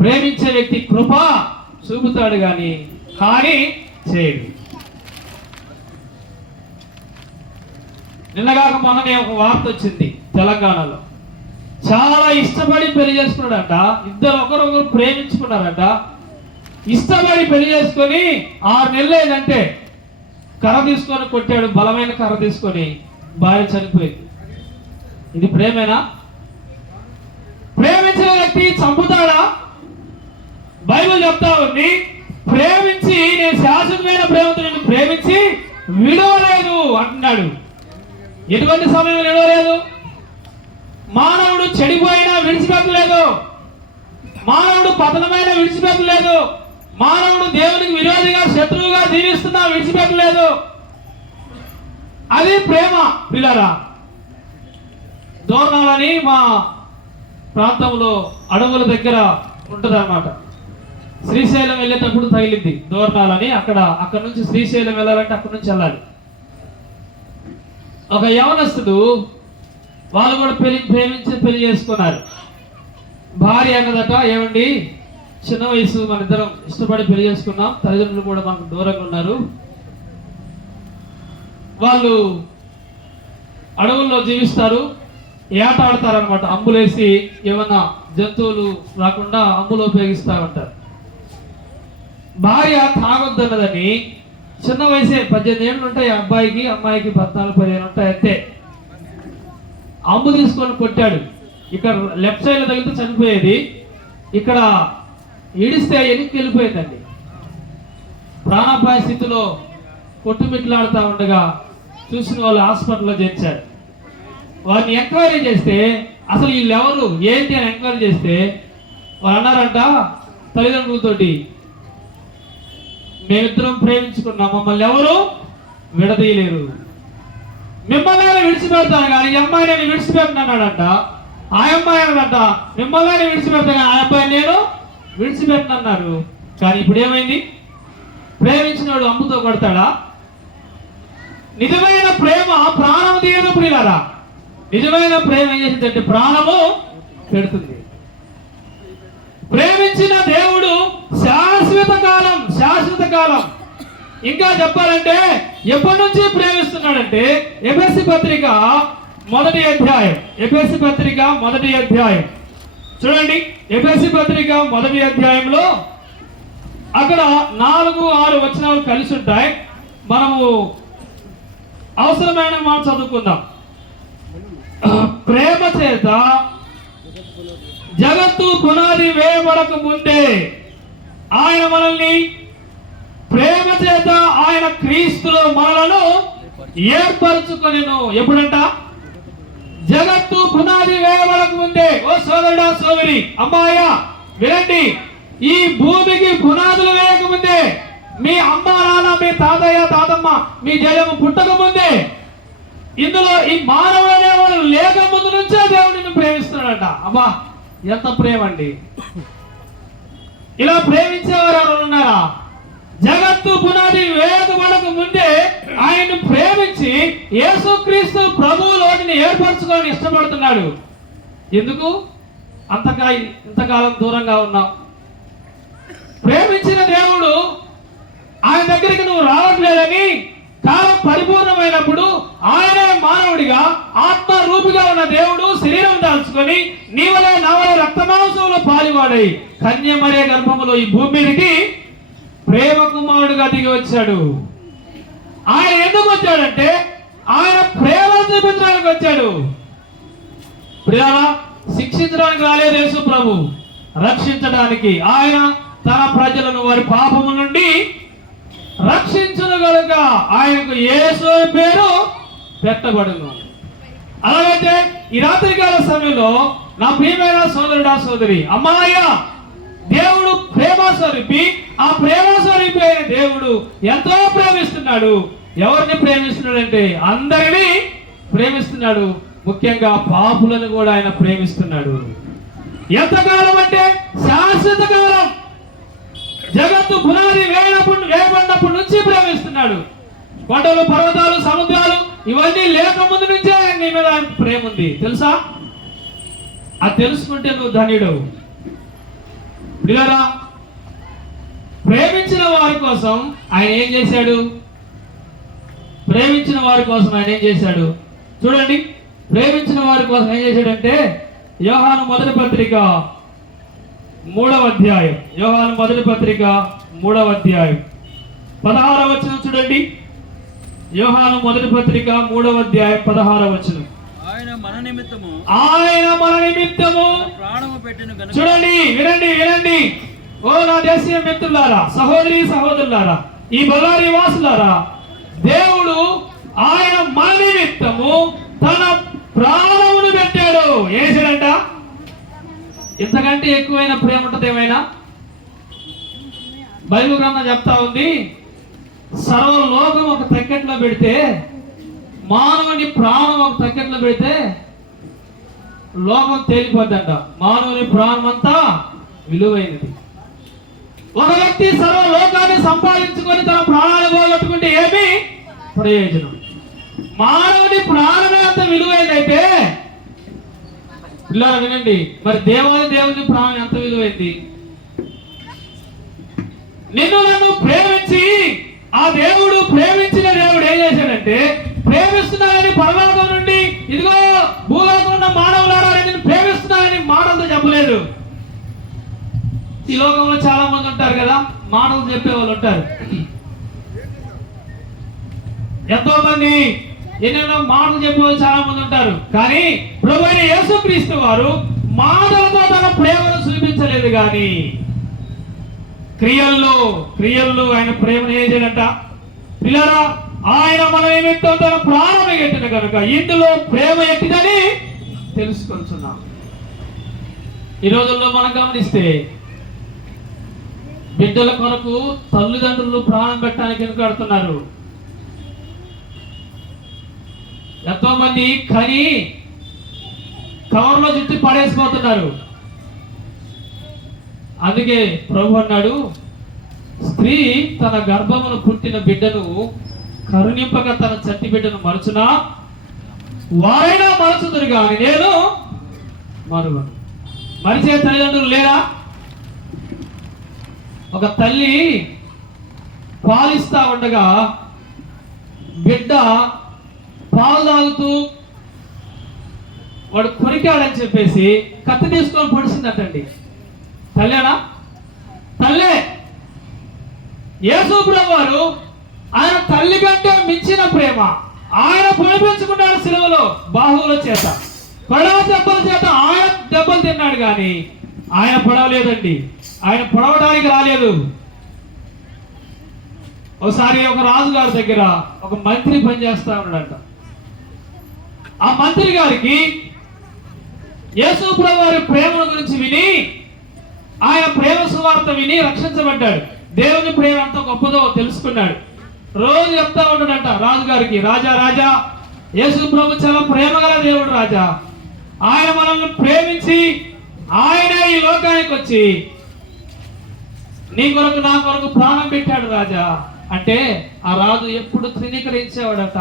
ప్రేమించే వ్యక్తి కృప చూపుతాడు కానీ హాని చేయడు. నిన్నగాక మొన్ననే ఒక వార్త వచ్చింది తెలంగాణలో. చాలా ఇష్టపడి పెళ్లి చేసుకున్నాడట. ఇద్దరు ఒకరొకరు ప్రేమించుకున్నారట. ఇష్టపడి పెళ్లి చేసుకొని 6 నెలలు ఏంటంటే కర్ర తీసుకొని కొట్టాడు, బలమైన కర్ర తీసుకొని. భార్య చనిపోయింది. ఇది ప్రేమేనా? ప్రేమించిన వ్యక్తి చంపుతాడా? బైబిల్ చెప్తా ఉంది, ప్రేమించి నేను శాశ్వతమైన ప్రేమతో నిన్ను ప్రేమించి విడవలేదు అంటున్నాడు. ఎటువంటి సమయం విడవలేదు? మానవుడు చెడిపోయినా విడిచిపెట్టలేదు, మానవుడు పతనమైన విడిచిపెట్టలేదు, మానవుడు దేవునికి విరోధిగా శత్రువుగా జీవిస్తున్నా విడిచిపెట్టలేదు. అది ప్రేమ. పిల్లరా, దోర్నాలని మా ప్రాంతంలో అడవుల దగ్గర ఉంటుంది అన్నమాట. శ్రీశైలం వెళ్ళేటప్పుడు తగిలింది దోర్నాలని. అక్కడ నుంచి శ్రీశైలం వెళ్ళాలంటే అక్కడ నుంచి వెళ్ళాలి. ఒక యవనస్తుడు, వాళ్ళు కూడా ప్రేమించి పెళ్లి చేసుకున్నారు. భార్య అన్నదట, ఏమండి చిన్న వయసు, మన ఇద్దరం ఇష్టపడి పెళ్లి చేసుకున్నాం, తల్లిదండ్రులు కూడా మనకు దూరంగా ఉన్నారు, వాళ్ళు అడవుల్లో జీవిస్తారు, ఏట ఆడతారనమాట. అంబులేసి ఏమన్నా జంతువులు రాకుండా అంబులు ఉపయోగిస్తూ ఉంటారు. భార్య తాగొద్దన్నదని, చిన్న వయసే 18 ఏళ్ళు ఉంటాయి అబ్బాయికి, అమ్మాయికి 14-15 ఉంటాయి అంతే. అంబు తీసుకొని కొట్టాడు. ఇక్కడ లెఫ్ట్ సైడ్ తగిలితే చనిపోయేది, ఇక్కడ ఈడిస్తే వెనక్కి వెళ్ళిపోయిందండి. ప్రాణాపాయ స్థితిలో కొట్టుమిట్లాడుతూ ఉండగా చూసిన వాళ్ళు హాస్పిటల్లో చేర్చారు. వారిని ఎంక్వైరీ చేస్తే అసలు వీళ్ళెవరు ఏంటి అని ఎంక్వైరీ చేస్తే వారు అన్నారంట తల్లిదండ్రులతోటి, మేమిద్దరం ప్రేమించుకున్నాం, మమ్మల్ని ఎవరు విడదీయలేరు, మిమ్మల్ని విడిచిపెడతాను కానీ ఈ అమ్మాయి నేను విడిచిపెట్టినన్నాడంట. ఆ అమ్మాయి అన్నదంట, మిమ్మల్ని విడిచిపెడతాను కానీ ఆ అబ్బాయి నేను విడిచిపెట్టినన్నారు. కానీ ఇప్పుడు ఏమైంది? ప్రేమించినోడు అమ్ముతో కొడతాడా? నిజమైన ప్రేమ ప్రాణం తీయదు ప్రియులారా. నిజమైన ప్రేమ ఏం చేసిందంటే ప్రాణము పెడుతుంది. ప్రేమించిన దేవుడు శాశ్వత కాలం. ఇంకా చెప్పాలంటే ఎప్పటి నుంచి ప్రేమిస్తున్నాడంటే ఎఫెసీ పత్రిక 1వ అధ్యాయం. ఎఫెసీ పత్రిక 1వ అధ్యాయం చూడండి. ఎఫెసీ పత్రిక 1వ అధ్యాయంలో అక్కడ 4-6 వచనాలు కలిసి ఉంటాయి. మనము అవసరమైన మాట చదువుకుందాం. ప్రేమ చేత జగత్తు పునాది వేయబడక ముందే ఆయన మనల్ని, ప్రేమ చేత ఆయన క్రీస్తులో మనలను ఏర్పరచుకొనెను. ఎప్పుడంట? జగత్తు పునాది వేయబడక ముందే. ఓ సోదరుడా, సోదరి, అమ్మాయ్యా వినండి, ఈ భూమికి పునాదులు వేయకముందే, మీ అమ్మ నాన్న, మీ తాతయ్య తాతమ్మ, మీ జయము పుట్టక ముందే, ఇందులో ఈ మానవుడు అనేవాడు లేక ముందు నుంచే దేవుడిని ప్రేమిస్తున్నాడట. అబ్బా, ఎంత ప్రేమ అండి! ఇలా ప్రేమించేవారు ఎవరు ఉన్నారా? జగత్తు పునాది వేయబడక ముందే ఆయన్ని ప్రేమించి యేసుక్రీస్తు ప్రభువులోని ఏర్పరచుకొని ఇష్టపడుతున్నాడు. ఎందుకు ఇంతకాలం దూరంగా ఉన్నావు? ప్రేమించిన దేవుడు ఆయన దగ్గరికి నువ్వు రావట్లేదని, కాలం పరిపూర్ణమైనప్పుడు ఆయనే మానవుడిగా ఆత్మరూపిగా ఉన్న దేవుడు శరీరం దాల్చుకొని నీవలే నవలే రక్తమాంసంలో పాలివాడై కన్యమరే గర్భములో ఈ భూమి మీదకి ప్రేమ కుమారుడుగా దిగి వచ్చాడు. ఆయన ఎందుకు వచ్చాడంటే ఆయన ప్రేమ చూపించడానికి వచ్చాడు. ప్రియారా, శిక్షించడానికి రాలేదు యేసు ప్రభు, రక్షించడానికి. ఆయన తన ప్రజలను వారి పాపము నుండి రక్షించును గనుక ఆయనకు యేసు పేరు పెట్టబడును. అలాగైతే ఈ రాత్రికాల సమయంలో నా ప్రియమైన సోదరుడా సోదరి, అమ్మాయ, దేవుడు ప్రేమ స్వరూపి. ఆ ప్రేమ స్వరూపి అయిన దేవుడు ఎంతో ప్రేమిస్తున్నాడు. ఎవరిని ప్రేమిస్తున్నాడంటే అందరినీ ప్రేమిస్తున్నాడు. ముఖ్యంగా పాపులను కూడా ఆయన ప్రేమిస్తున్నాడు. ఎంతకాలం అంటే శాశ్వత కాలం. జగత్తు పునాది వేయబడినప్పటి నుంచి ప్రేమిస్తున్నాడు. కొండలు, పర్వతాలు, సముద్రాలు ఇవన్నీ లేక ముందు నుంచే నీ మీద ప్రేమ ఉంది. తెలుసా? అది తెలుసుకుంటే నువ్వు ధన్యుడవు. పిల్లరా, ప్రేమించిన వారి కోసం ఆయన ఏం చేశాడు? ప్రేమించిన వారి కోసం ఆయన ఏం చేశాడు? చూడండి, ప్రేమించిన వారి కోసం ఏం చేశాడంటే యోహాను మొదటి పత్రిక 3వ అధ్యాయం, యోహాను మొదటి పత్రిక 3వ అధ్యాయం 16వ వచనం చూడండి. యోహాను మొదటి పత్రిక 3వ అధ్యాయం 16వ వచనం. ఆయన మన నిమిత్తము ప్రాణము పెట్టిన గనుక. చూడండి, వినండి వినండి. ఓ నా దేశీయ మిత్రులారా, సహోదరి సహోదరులారా, ఈ బళ్ళారి వాసులారా, దేవుడు ఆయన మన నిమిత్తము తన ప్రాణమును పెట్టాడు. ఏసాడంట. ఇంతకంటే ఎక్కువైన ప్రేమ ఉంటుంది ఏమైనా? బైబిల్ గ్రంథం చెప్తా ఉంది, సర్వలోకం ఒక తక్కెట్లో పెడితే, మానవుని ప్రాణం ఒక తక్కెట్లో పెడితే లోకం తేలిపోద్దంట. మానవుని ప్రాణం అంతా విలువైనది. ఒక వ్యక్తి సర్వలోకాన్ని సంపాదించుకొని తన ప్రాణాలు పోగొట్టుకుంటే ఏమి ప్రయోజనం? మానవుని ప్రాణమే అంత విలువైందైతే పిల్లలు వినండి, మరి దేవుని ప్రాణం ఎంత విలువైంది? నిన్ను నన్ను ప్రేమించి ఆ దేవుడు ప్రేమించిన దేవుడు ఏం చేశాడంటే, ప్రేమిస్తున్నానని పరలోకం నుండి ఇదిగో భూలోకం ఉన్న మానవులారా నేను ప్రేమిస్తున్నానని మాటలతో చెప్పలేదు. ఈ లోకంలో చాలా మంది ఉంటారు కదా, మాటలు చెప్పే వాళ్ళు ఉంటారు. ఎంతో మంది ఎన్నెన్నో మాటలు చెప్పేవాళ్ళు చాలా మంది ఉంటారు. కానీ ప్రభు అయిన యేసుక్రీస్తు వారు మాటలతో తన ప్రేమను చూపించలేదు, కానీ క్రియల్లో ఆయన ప్రేమను ఏం చేయాలంట? పిల్లరా, ఆయన మన నిమిత్తం తన ప్రాణం ఎట్టిన కనుక ఇందులో ప్రేమ ఎట్టిదని తెలుసుకొస్తున్నాం. ఈ రోజుల్లో మనం గమనిస్తే బిడ్డల కొరకు తల్లిదండ్రులు ప్రాణం పెట్టడానికి వెనుకాడుతున్నారు. ఎంతో మంది కని కవర్లో చుట్టి పడేసిపోతున్నారు. అందుకే ప్రభు అన్నాడు, స్త్రీ తన గర్భమును పుట్టిన బిడ్డను కరుణింపక తన చట్టి బిడ్డను మరచునా వారైనా మరచుదురు కానీ నేను మరువను. మరిచే తల్లిదండ్రులు లేరా? ఒక తల్లి పాలిస్తా ఉండగా బిడ్డ పాలు తాగుతూ వాడు కొరికాడని చెప్పేసి కత్తి తీసుకొని పొడిచిందటండి. తల్లేనా? తల్లే. యేసు ప్రభు వారు ఆయన తల్లి కంటే మించిన ప్రేమ ఆయన పొడిపించుకున్నాడు సిలువలో బాహువుల చేత, పడవ దెబ్బల చేత ఆయన దెబ్బలు తిన్నాడు, కానీ ఆయన పడవలేదండి. ఆయన పొడవడానికి రాలేదు. ఒకసారి ఒక రాజుగారి దగ్గర ఒక మంత్రి పనిచేస్తా ఉన్నాడంట. ఆ మంత్రి గారికి యేసు ప్రభు వారి ప్రేమ గురించి విని, ఆయన ప్రేమ సువార్త విని రక్షించబడ్డాడు. దేవుని ప్రేమ ఎంత గొప్పదో తెలుసుకున్నాడు. రోజు చెప్తా ఉంటాడంట రాజుగారికి, రాజా రాజా, యేసు ప్రభు చాలా ప్రేమ గల దేవుడు రాజా, ఆయన మనల్ని ప్రేమించి ఆయన ఈ లోకానికి వచ్చి నీ కొరకు నా కొరకు ప్రాణం పెట్టాడు రాజా అంటే ఆ రాజు ఎప్పుడు తృణీకరించేవాడట.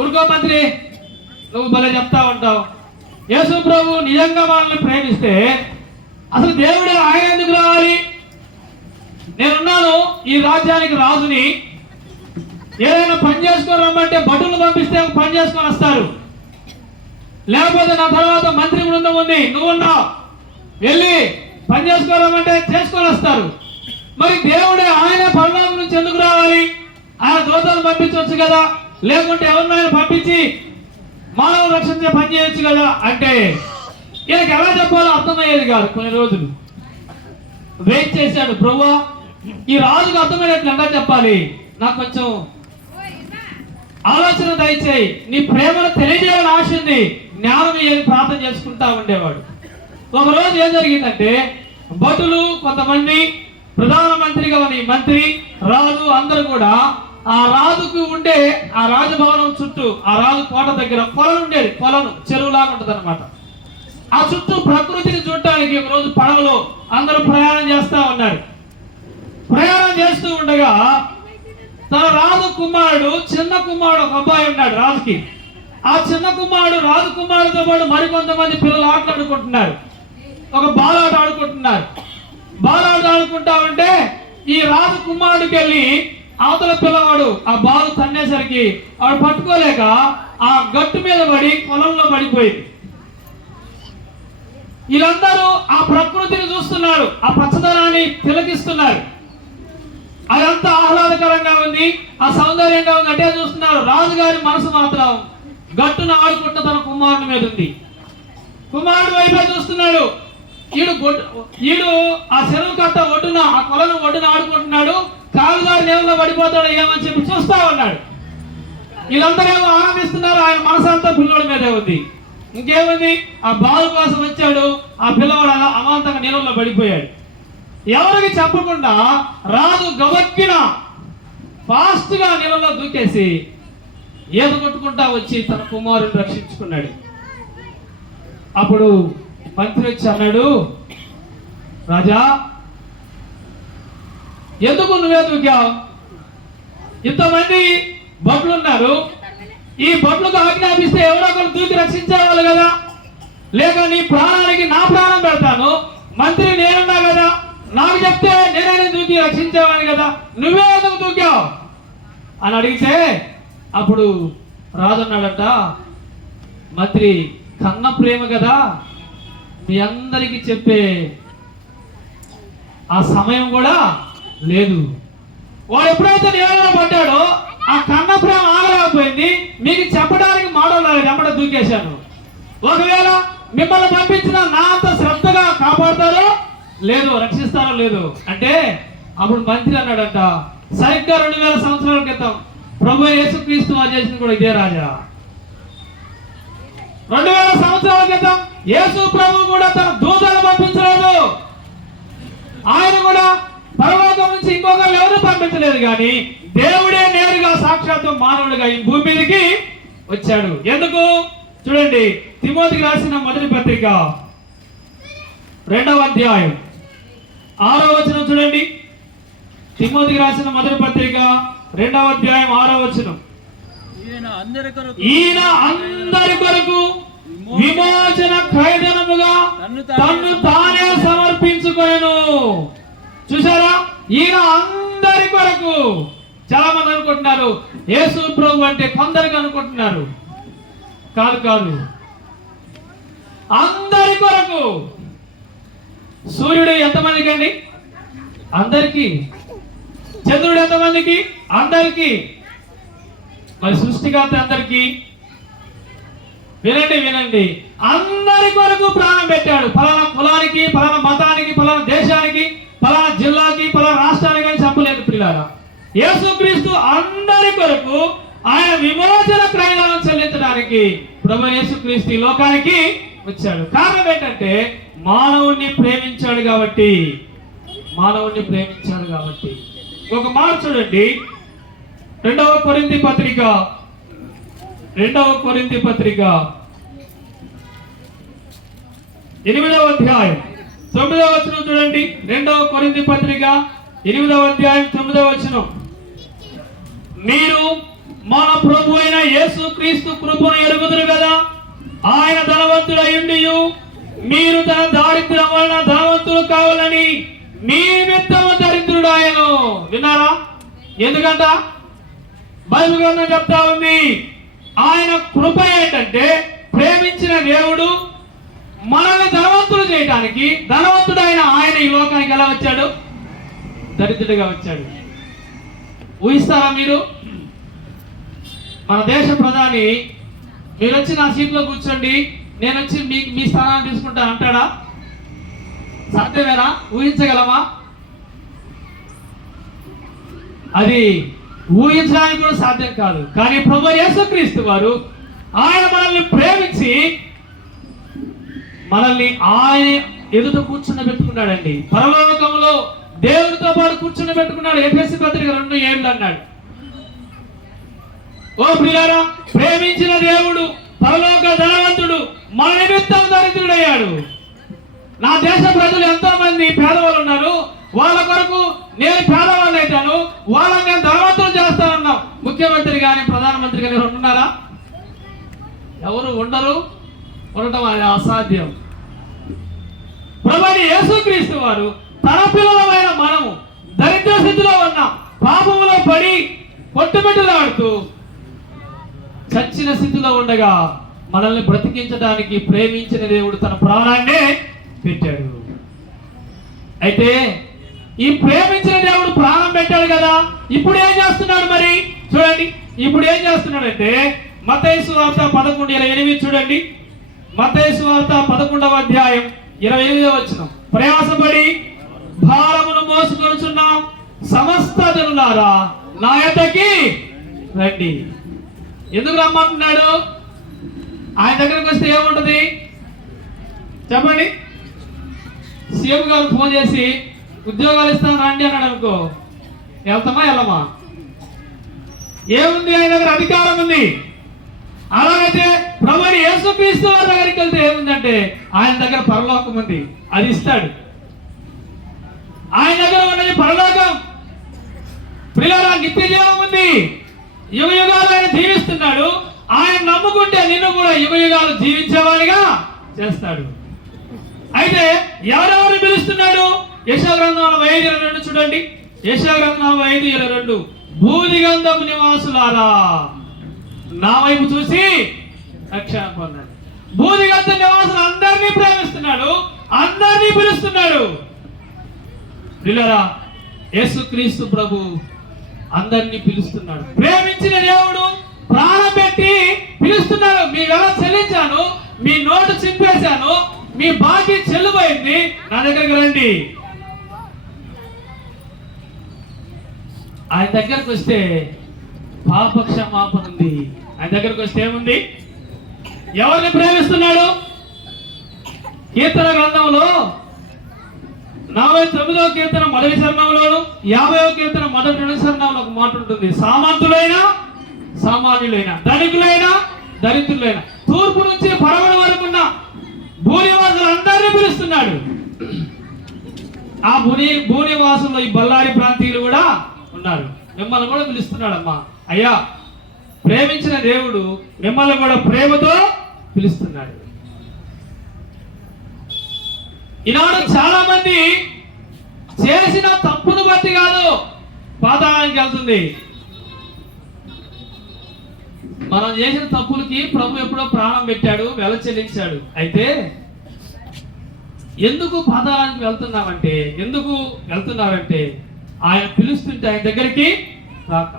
ఊరుకో మంత్రి, నువ్వు భలే చెప్తా ఉంటావు. యేసు ప్రభు నిజంగా మనల్ని ప్రేమిస్తే అసలు దేవుడే ఆయన ఎందుకు రావాలి? నేనున్నాను ఈ రాజ్యానికి రాజుని, ఏదైనా పని చేసుకొని రమ్మంటే భటులు పంపిస్తే పని చేసుకొని వస్తారు, లేకపోతే నా తర్వాత మంత్రి బృందం ఉంది, నువ్వున్నావు, వెళ్ళి పని చేసుకోరమ్మంటే చేసుకొని వస్తారు. మరి దేవుడే ఆయన పరలోకం నుంచి ఎందుకు రావాలి? ఆయన దూతలు పంపించవచ్చు కదా, లేకుంటే ఎవరినైనా పంపించి మానవులు రక్షించే పని చేయొచ్చు కదా అంటే ఈయనకి ఎలా చెప్పాలో అర్థమయ్యేది కాదు కొన్ని రోజులు. వెయిట్ చేశాడు. ప్రభువా, ఈ రాజుకు అర్థమైనట్లు ఎలా చెప్పాలి, నాకు కొంచెం ఆలోచన దయచేయి, నీ ప్రేమను తెలియజేయాలని ఆశ ఉంది, జ్ఞానం ఏది ప్రార్థన చేసుకుంటా ఉండేవాడు. ఒకరోజు ఏం జరిగిందంటే, భటులు కొంతమంది, ప్రధానమంత్రిగా ఉన్న ఈ మంత్రి, రాజు అందరూ కూడా ఆ రాజుకు ఉండే ఆ రాజభవనం చుట్టూ, ఆ రాజు కోట దగ్గర కొలను ఉండేది. కొలను చెరువులాగా ఉంటుంది అనమాట. ఆ చుట్టూ ప్రకృతిని చూడటానికి ఒక రోజు పడవలో అందరూ ప్రయాణం చేస్తా ఉన్నారు. ప్రయాణం చేస్తూ ఉండగా తన రాజు కుమారుడు, చిన్న కుమారుడు ఒక అబ్బాయి ఉన్నాడు రాజుకి. ఆ చిన్న కుమారుడు రాజు కుమారుడితో పాటు మరికొంతమంది పిల్లలు ఆటలాడుకుంటున్నారు. ఒక బాలాట ఆడుకుంటున్నారు. బాలాట ఆడుకుంటా ఉంటే ఈ రాజు కుమారుడికి వెళ్ళి అవతల పిల్లవాడు ఆ బాలు తన్నేసరికి వాడు పట్టుకోలేక ఆ గట్టు మీద పడి పొలంలో పడిపోయింది. వీళ్ళందరూ ఆ ప్రకృతిని చూస్తున్నారు, ఆ పచ్చదనాన్ని తిలకిస్తున్నారు. అదంతా ఆహ్లాదకరంగా ఉంది, ఆ సౌందర్యంగా ఉంది, అంటే చూస్తున్నారు. రాజుగారి మనసు మాత్రం గట్టున ఆడుకుంటున్న తన కుమారుని మీద ఉంది. కుమారుడు వైపే చూస్తున్నాడు. ఈడు ఆ చెరువు కట్ట ఒడ్డున, ఆ కొలను ఒడ్డున ఆడుకుంటున్నాడు. కాలుదారి నేలలో పడిపోతాడు ఏమని చెప్పి చూస్తా ఉన్నాడు. వీళ్ళందరూ ఏమో ఆనందిస్తున్నారు. ఆయన మనసంతా పిల్లోడి మీదే ఉంది. ఇంకేముంది, ఆ బాలు కోసం వచ్చాడు. ఆ పిల్లవాడు అలా అమాంతంగా నీళ్ళలో పడిపోయాడు. ఎవరికి చెప్పకుండా రాజు గబక్కిన ఫాస్ట్ గా నీళ్ళలో దూకేసి ఈత కొట్టుకుంటా వచ్చి తన కుమారుని రక్షించుకున్నాడు. అప్పుడు మంత్రి వచ్చి అన్నాడు, రాజా, ఎందుకు నువ్వే దూకావు? ఇంతమంది భటులు ఉన్నారు, ఈ భటులకు ఆజ్ఞాపిస్తే ఎవరో ఒకరు దూకి రక్షించేవాళ్ళు కదా, లేక నీ ప్రాణానికి నా ప్రాణం పెడతాను, మంత్రి నేనున్నా కదా, నాకు చెప్తే నేనే దూకి రక్షించేవాడిని కదా, నువ్వే ఎందుకు దూకావు అని అడిగితే అప్పుడు రాజు అన్నాడట, మంత్రి కన్న ప్రేమ కదా, మీ అందరికీ చెప్పే ఆ సమయం కూడా లేదు. వాడు ఎప్పుడైతే నీళ్ళలో పడ్డాడో ఆ కన్న ప్రేమ ఆగలేకపోయింది. మీకు చెప్పడానికి మాడలేదు, వెంబడ దూకేశాను. ఒకవేళ మిమ్మల్ని పంపించిన నా అంత శ్రద్ధగా కాపాడతారో లేదు, రక్షిస్తారో లేదు అంటే అప్పుడు మంత్రి అన్నాడంట, సరిగ్గా 2000 సంవత్సరాల క్రితం ప్రభు యేసుక్రీస్తు వారు చేసింది కూడా ఇదే రాజా. 2000 సంవత్సరాల క్రితం యేసు ప్రభు కూడా తన దూతలు పంపించలేదు. ఆయన కూడా పరలోకం నుంచి ఇంకొకరు ఎవరు పంపించలేదు, కానీ దేవుడే నేరుగా సాక్షాత్తు మానవుడిగా ఈ భూమి మీదకి వచ్చాడు. ఎందుకు? చూడండి, తిమోతికి రాసిన మొదటి పత్రిక 2వ అధ్యాయం 6వ వచనం చూడండి. తిమోతికి రాసిన మొదటి పత్రిక 2వ అధ్యాయం 6వ వచనం. ఈయన అందరి కొరకు విమోచన క్రయధనముగా తన్ను తానే సమర్పించుకొనెను. చూసారా, ఈయన అందరి కొరకు. చాలా మంది అనుకుంటున్నారు యేసు ప్రభు అంటే కొందరికి అనుకుంటున్నారు. కాదు కాదు, అందరి కొరకు. సూర్యుడు ఎంతమందికి అండి? అందరికి. చంద్రుడు ఎంతమందికి? అందరికి. మరి సృష్టికర్త అందరికి. వినండి వినండి, అందరి కొరకు ప్రాణం పెట్టాడు. ఫలానా కులానికి, ఫలానా మతానికి, ఫలానా దేశానికి, ఫలానా జిల్లాకి, ఫలానా రాష్ట్రానికి అని చెప్పలేదు పిల్లారా. యేసుక్రీస్తు అందరి కొరకు ఆయన విమోచన క్రయధనం చెల్లించడానికి ప్రభు యేసుక్రీస్తు ఈ లోకానికి వచ్చాడు. కారణం ఏంటంటే మానవుణ్ణి ప్రేమించాడు కాబట్టి. మానవుణ్ణి ప్రేమించాడు కాబట్టి. ఒక మాట చూడండి, 2వ కొరింథీ పత్రిక 8వ అధ్యాయం 9వ వచనం చూడండి. 2వ కొరింథీ పత్రిక 8వ అధ్యాయం 9వ వచనం. మీరు మన ప్రభు అయిన యేసు క్రీస్తు కృపను ఎరుగుదురు కదా, ఆయన ధనవంతుడయుండియు మీరు తన దారిద్ర్యం వలన ధనవంతులు కావాలని మీ నిమిత్తము దరిద్రుడు ఆయను. విన్నారా? ఎందుకంట బైబిల్ గ్రంథం చెప్తా ఉంది, ఆయన కృప ఏంటంటే ప్రేమించిన దేవుడు మనల్ని ధనవంతులు చేయడానికి, ధనవంతుడైన ఆయన ఈ లోకానికి ఎలా వచ్చాడు? దరిద్రుడిగా వచ్చాడు. ఊహిస్తారా మీరు? మన దేశ ప్రధాని మీరు వచ్చి నా సీట్లో కూర్చోండి, నేను వచ్చి మీ స్థానాన్ని తీసుకుంటా అంటాడా? సాధ్యమేనా? ఊహించగలమా? అది ఊహించడానికి కూడా సాధ్యం కాదు. కానీ ప్రభువు యేసుక్రీస్తు వారు ఆయన మనల్ని ప్రేమించి మనల్ని ఆయన ఎదుట కూర్చుని పెట్టుకున్నాడండి. పరలోకంలో దేవుడితో పాటు కూర్చుని పెట్టుకున్నాడు. ఎఫెసీ పత్రిక 2:7 అన్నాడు. ఓ ప్రియులారా, ప్రేమించిన దేవుడు పరలోక ధనవంతుడు మన నిమిత్తం దరిద్రుడయ్యాడు. నా దేశ ప్రజలు ఎంతో మంది పేదవాళ్ళు ఉన్నారు. వాళ్ళ కొరకు నేను పేదవాళ్ళు అయితాను, వాళ్ళని నేను ధనవంతులు చేస్తానన్నాం. ముఖ్యమంత్రి కానీ ప్రధానమంత్రి కానీ ఉన్నారా? ఎవరు ఉండరు. ఉండటం అది అసాధ్యం. ప్రభువైన యేసుక్రీస్తు వారు తన పిల్లలమైన మనము దరిద్ర స్థితిలో ఉన్న పాపములో పడి కొట్టుమిట్టులాడుతూ చచ్చిన స్థితిలో ఉండగా మనల్ని బ్రతికించడానికి ప్రేమించిన దేవుడు తన ప్రాణాన్నే పెట్టాడు. అయితే ఈ ప్రేమించిన దేవుడు ప్రాణం పెట్టాడు కదా, ఇప్పుడు ఏం చేస్తున్నాడు మరి చూడండి. ఇప్పుడు ఏం చేస్తున్నాడంటే మత్తయి సువార్త 11:28 చూడండి. మత్తయి సువార్త 11వ అధ్యాయం 28వ వచనం. ప్రయాసపడి భారమును మోసుకొనుచున్న సమస్త జనులారా నా యొద్దకి రండి. ఎందుకు రమ్మంటున్నాడు? ఆయన దగ్గరకు వస్తే ఏముంటది చెప్పండి. సీఎం గారు ఫోన్ చేసి ఉద్యోగాలు ఇస్తాను రండి అన్నాడు అనుకో, వెళ్తామా వెళ్ళమా? ఏముంది? ఆయన దగ్గర అధికారం ఉంది. అలాగైతే ప్రభువైన యేసుక్రీస్తు వారి దగ్గరికి వెళ్తే ఏముందంటే ఆయన దగ్గర పరలోకం ఉంది, అది ఇస్తాడు. ఆయన దగ్గర ఉన్నది పరలోకం. ప్రియులారా, నిత్య జీవం ఉంది. యుగ యుగాలు ఆయన జీవిస్తున్నాడు. ఆయన నమ్ముకుంటే నిన్ను కూడా యుగ యుగాలు జీవించేవాడిగా చేస్తాడు. అయితే ఎవరెవరు పిలుస్తున్నాడు? యెషయా గ్రంథం 45:22 చూడండి. యెషయా గ్రంథం 45:22 భూదిగంధపు నివాసులారా నా వైపు చూసి రక్షణ పొందండి. భూదిగంధ నివాసులు అందరినీ ప్రేమిస్తున్నాడు, అందరినీ పిలుస్తున్నాడు. ప్రియులారా, యేసుక్రీస్తు ప్రభు అందరినీ పిలుస్తున్నాడు. ప్రేమించిన దేవుడు ప్రాణం పెట్టి పిలుస్తున్నాడు. మీ వెల చెల్లించాను, మీ నోటు చింపేశాను, మీ బాకీ చెల్లిపోయింది, నా దగ్గరికి రండి. ఆయన దగ్గరకు వస్తే పాప క్షమాపణ ఉంది. ఆయన దగ్గరకు వస్తే ఏముంది? ఎవరిని ప్రేమిస్తున్నాడు? కీర్తన గ్రంథంలో 49వ కీర్తన మొదటి చరణంలోను 50వ కీర్తన మొదటి 2 చరణంలో ఒక మాట ఉంటుంది. సామంతులైన సామాన్యులైన, ధనికులైన దరిద్రులైన, తూర్పు నుంచి పడమటి వరకు ఉన్న భూనివాసులు అందరినీ పిలుస్తున్నాడు. ఆ భూనివాసుల్లో ఈ బళ్ళారి ప్రాంతీయులు కూడా ఉన్నారు. మిమ్మల్ని కూడా పిలుస్తున్నాడమ్మా. అయ్యా, ప్రేమించిన దేవుడు మిమ్మల్ని కూడా ప్రేమతో పిలుస్తున్నాడు. ఈనాడు చాలా మంది చేసిన తప్పును బట్టి కాదు పాతాళానికి వెళ్తుంది. మనం చేసిన తప్పులకి ప్రభు ఎప్పుడో ప్రాణం పెట్టాడు, వెల చెల్లించాడు. అయితే ఎందుకు పాతాళానికి వెళ్తున్నామంటే, ఎందుకు వెళ్తున్నారంటే ఆయన పిలుస్తుంటే ఆయన దగ్గరికి రాక.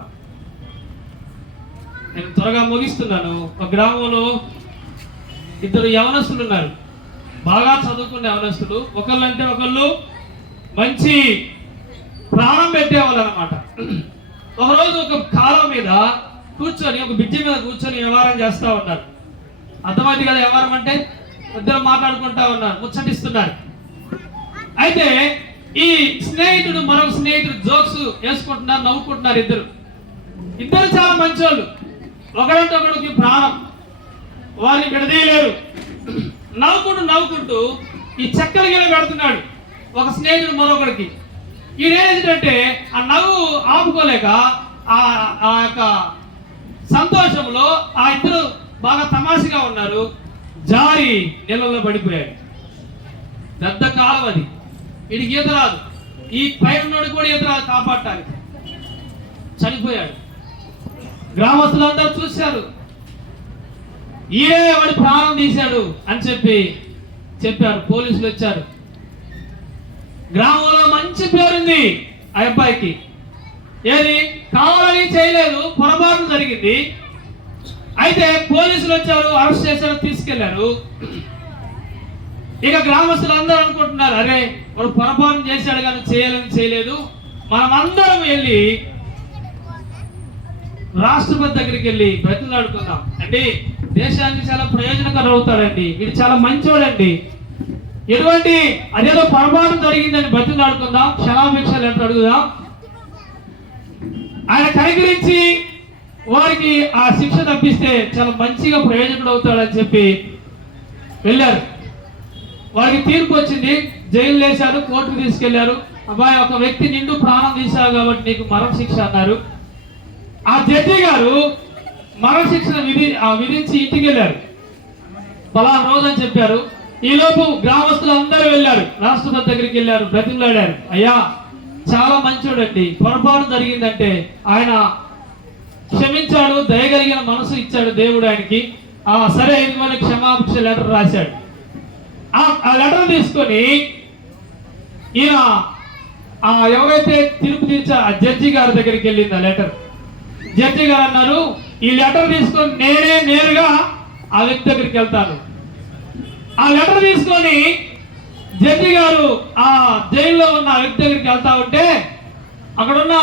నేను త్వరగా ముగిస్తున్నాను. ఒక గ్రామంలో 2 యవనస్తులు ఉన్నారు, బాగా చదువుకున్న యవనస్తులు. ఒకళ్ళంటే ఒకళ్ళు మంచి ప్రాణం పెట్టేవాళ్ళు అనమాట. ఒకరోజు ఒక కాలం మీద కూర్చొని, ఒక బ్రిడ్జి మీద కూర్చొని వ్యవహారం చేస్తూ ఉన్నారు. అర్థమైంది కదా వ్యవహారం అంటే? ఇద్దరు మాట్లాడుకుంటా ఉన్నారు, ముచ్చటిస్తున్నారు. అయితే ఈ స్నేహితుడు మరొక స్నేహితుడు జోక్స్ వేసుకుంటున్నారు, నవ్వుకుంటున్నారు. ఇద్దరు చాలా మంచోళ్ళు. ఒకడంటే ఒకడికి ప్రాణం, వారిని విడదీయలేరు. నవ్వుకుంటూ ఈ చక్కెర గిల పెడుతున్నాడు ఒక స్నేహితుడు మరొకడికి. ఈయనేంటంటే ఆ నవ్వు ఆపుకోలేక ఆ యొక్క సంతోషంలో ఆ ఇద్దరు బాగా తమాషగా ఉన్నారు, జారి నీళ్ళలో పడిపోయాడు. పెద్ద కాలం అది, వీడికి ఈత రాదు, ఈ పైన కూడా ఈత రాదు, కాపాడటానికి చనిపోయాడు. గ్రామస్తులందరూ చూశారు, ఈయనే వాడి ప్రాణం తీశాడు అని చెప్పారు. పోలీసులు వచ్చారు. గ్రామంలో మంచి పేరుంది ఆ అబ్బాయికి. ఏది కావాలని చేయలేదు, పొరపాటు జరిగింది. అయితే పోలీసులు వచ్చారు, అరెస్ట్ చేశారు, తీసుకెళ్లారు. ఇక గ్రామస్తులు అందరూ అనుకుంటున్నారు, అరే వాడు పొరపాటు చేశాడు కానీ చేయాలని చేయలేదు. మనమందరం వెళ్ళి రాష్ట్రపతి దగ్గరికి వెళ్ళి బ్రతిలాడుకుందాం. అంటే దేశానికి చాలా ప్రయోజనకరం అవుతాడండి, వీడు చాలా మంచోడండి, ఎటువంటి అదేదో పొరపాటు జరిగిందని బ్రతిలాడుకుందాం, క్షమాభిక్ష లెటర్ అడుగుదాం, ఆయన కనికరించి వారికి ఆ శిక్ష తప్పిస్తే చాలా మంచిగా ప్రయోజకుడు అవుతాడని చెప్పి వెళ్ళారు. వారికి తీర్పు వచ్చింది, జైలు వేశారు, కోర్టుకు తీసుకెళ్లారు. అబ్బాయి, ఒక వ్యక్తి నిండు ప్రాణం తీశావు కాబట్టి నీకు మరణ శిక్ష అన్నారు. ఆ జడ్జి గారు మరణ శిక్షను విధించి ఇంటికి వెళ్ళారు. పలానా రోజు అని చెప్పారు. ఈలోపు గ్రామస్తులు అందరూ వెళ్ళారు, రాష్ట్రపతి దగ్గరికి వెళ్ళారు, బ్రతిమలాడారు. అయ్యా, చాలా మంచోడండి, పొరపాటు జరిగిందంటే ఆయన క్షమించాడు, దయగలిగిన మనసు ఇచ్చాడు దేవుడు ఆయనకి. సరే, ఇదిగోని క్షమాభిక్ష లెటర్ రాశాడు. ఆ లెటర్ తీసుకొని ఈయన ఎవరైతే తీర్పు తీర్చా ఆ జడ్జి గారి దగ్గరికి వెళ్ళింది ఆ లెటర్. జడ్జి గారు అన్నారు, ఈ లెటర్ తీసుకొని నేరుగా ఆ వ్యక్తి దగ్గరికి వెళ్తాను. ఆ లెటర్ తీసుకొని జడ్జి గారు ఆ జైల్లో ఉన్న వ్యక్తి దగ్గరికి వెళ్తా ఉంటే అక్కడున్న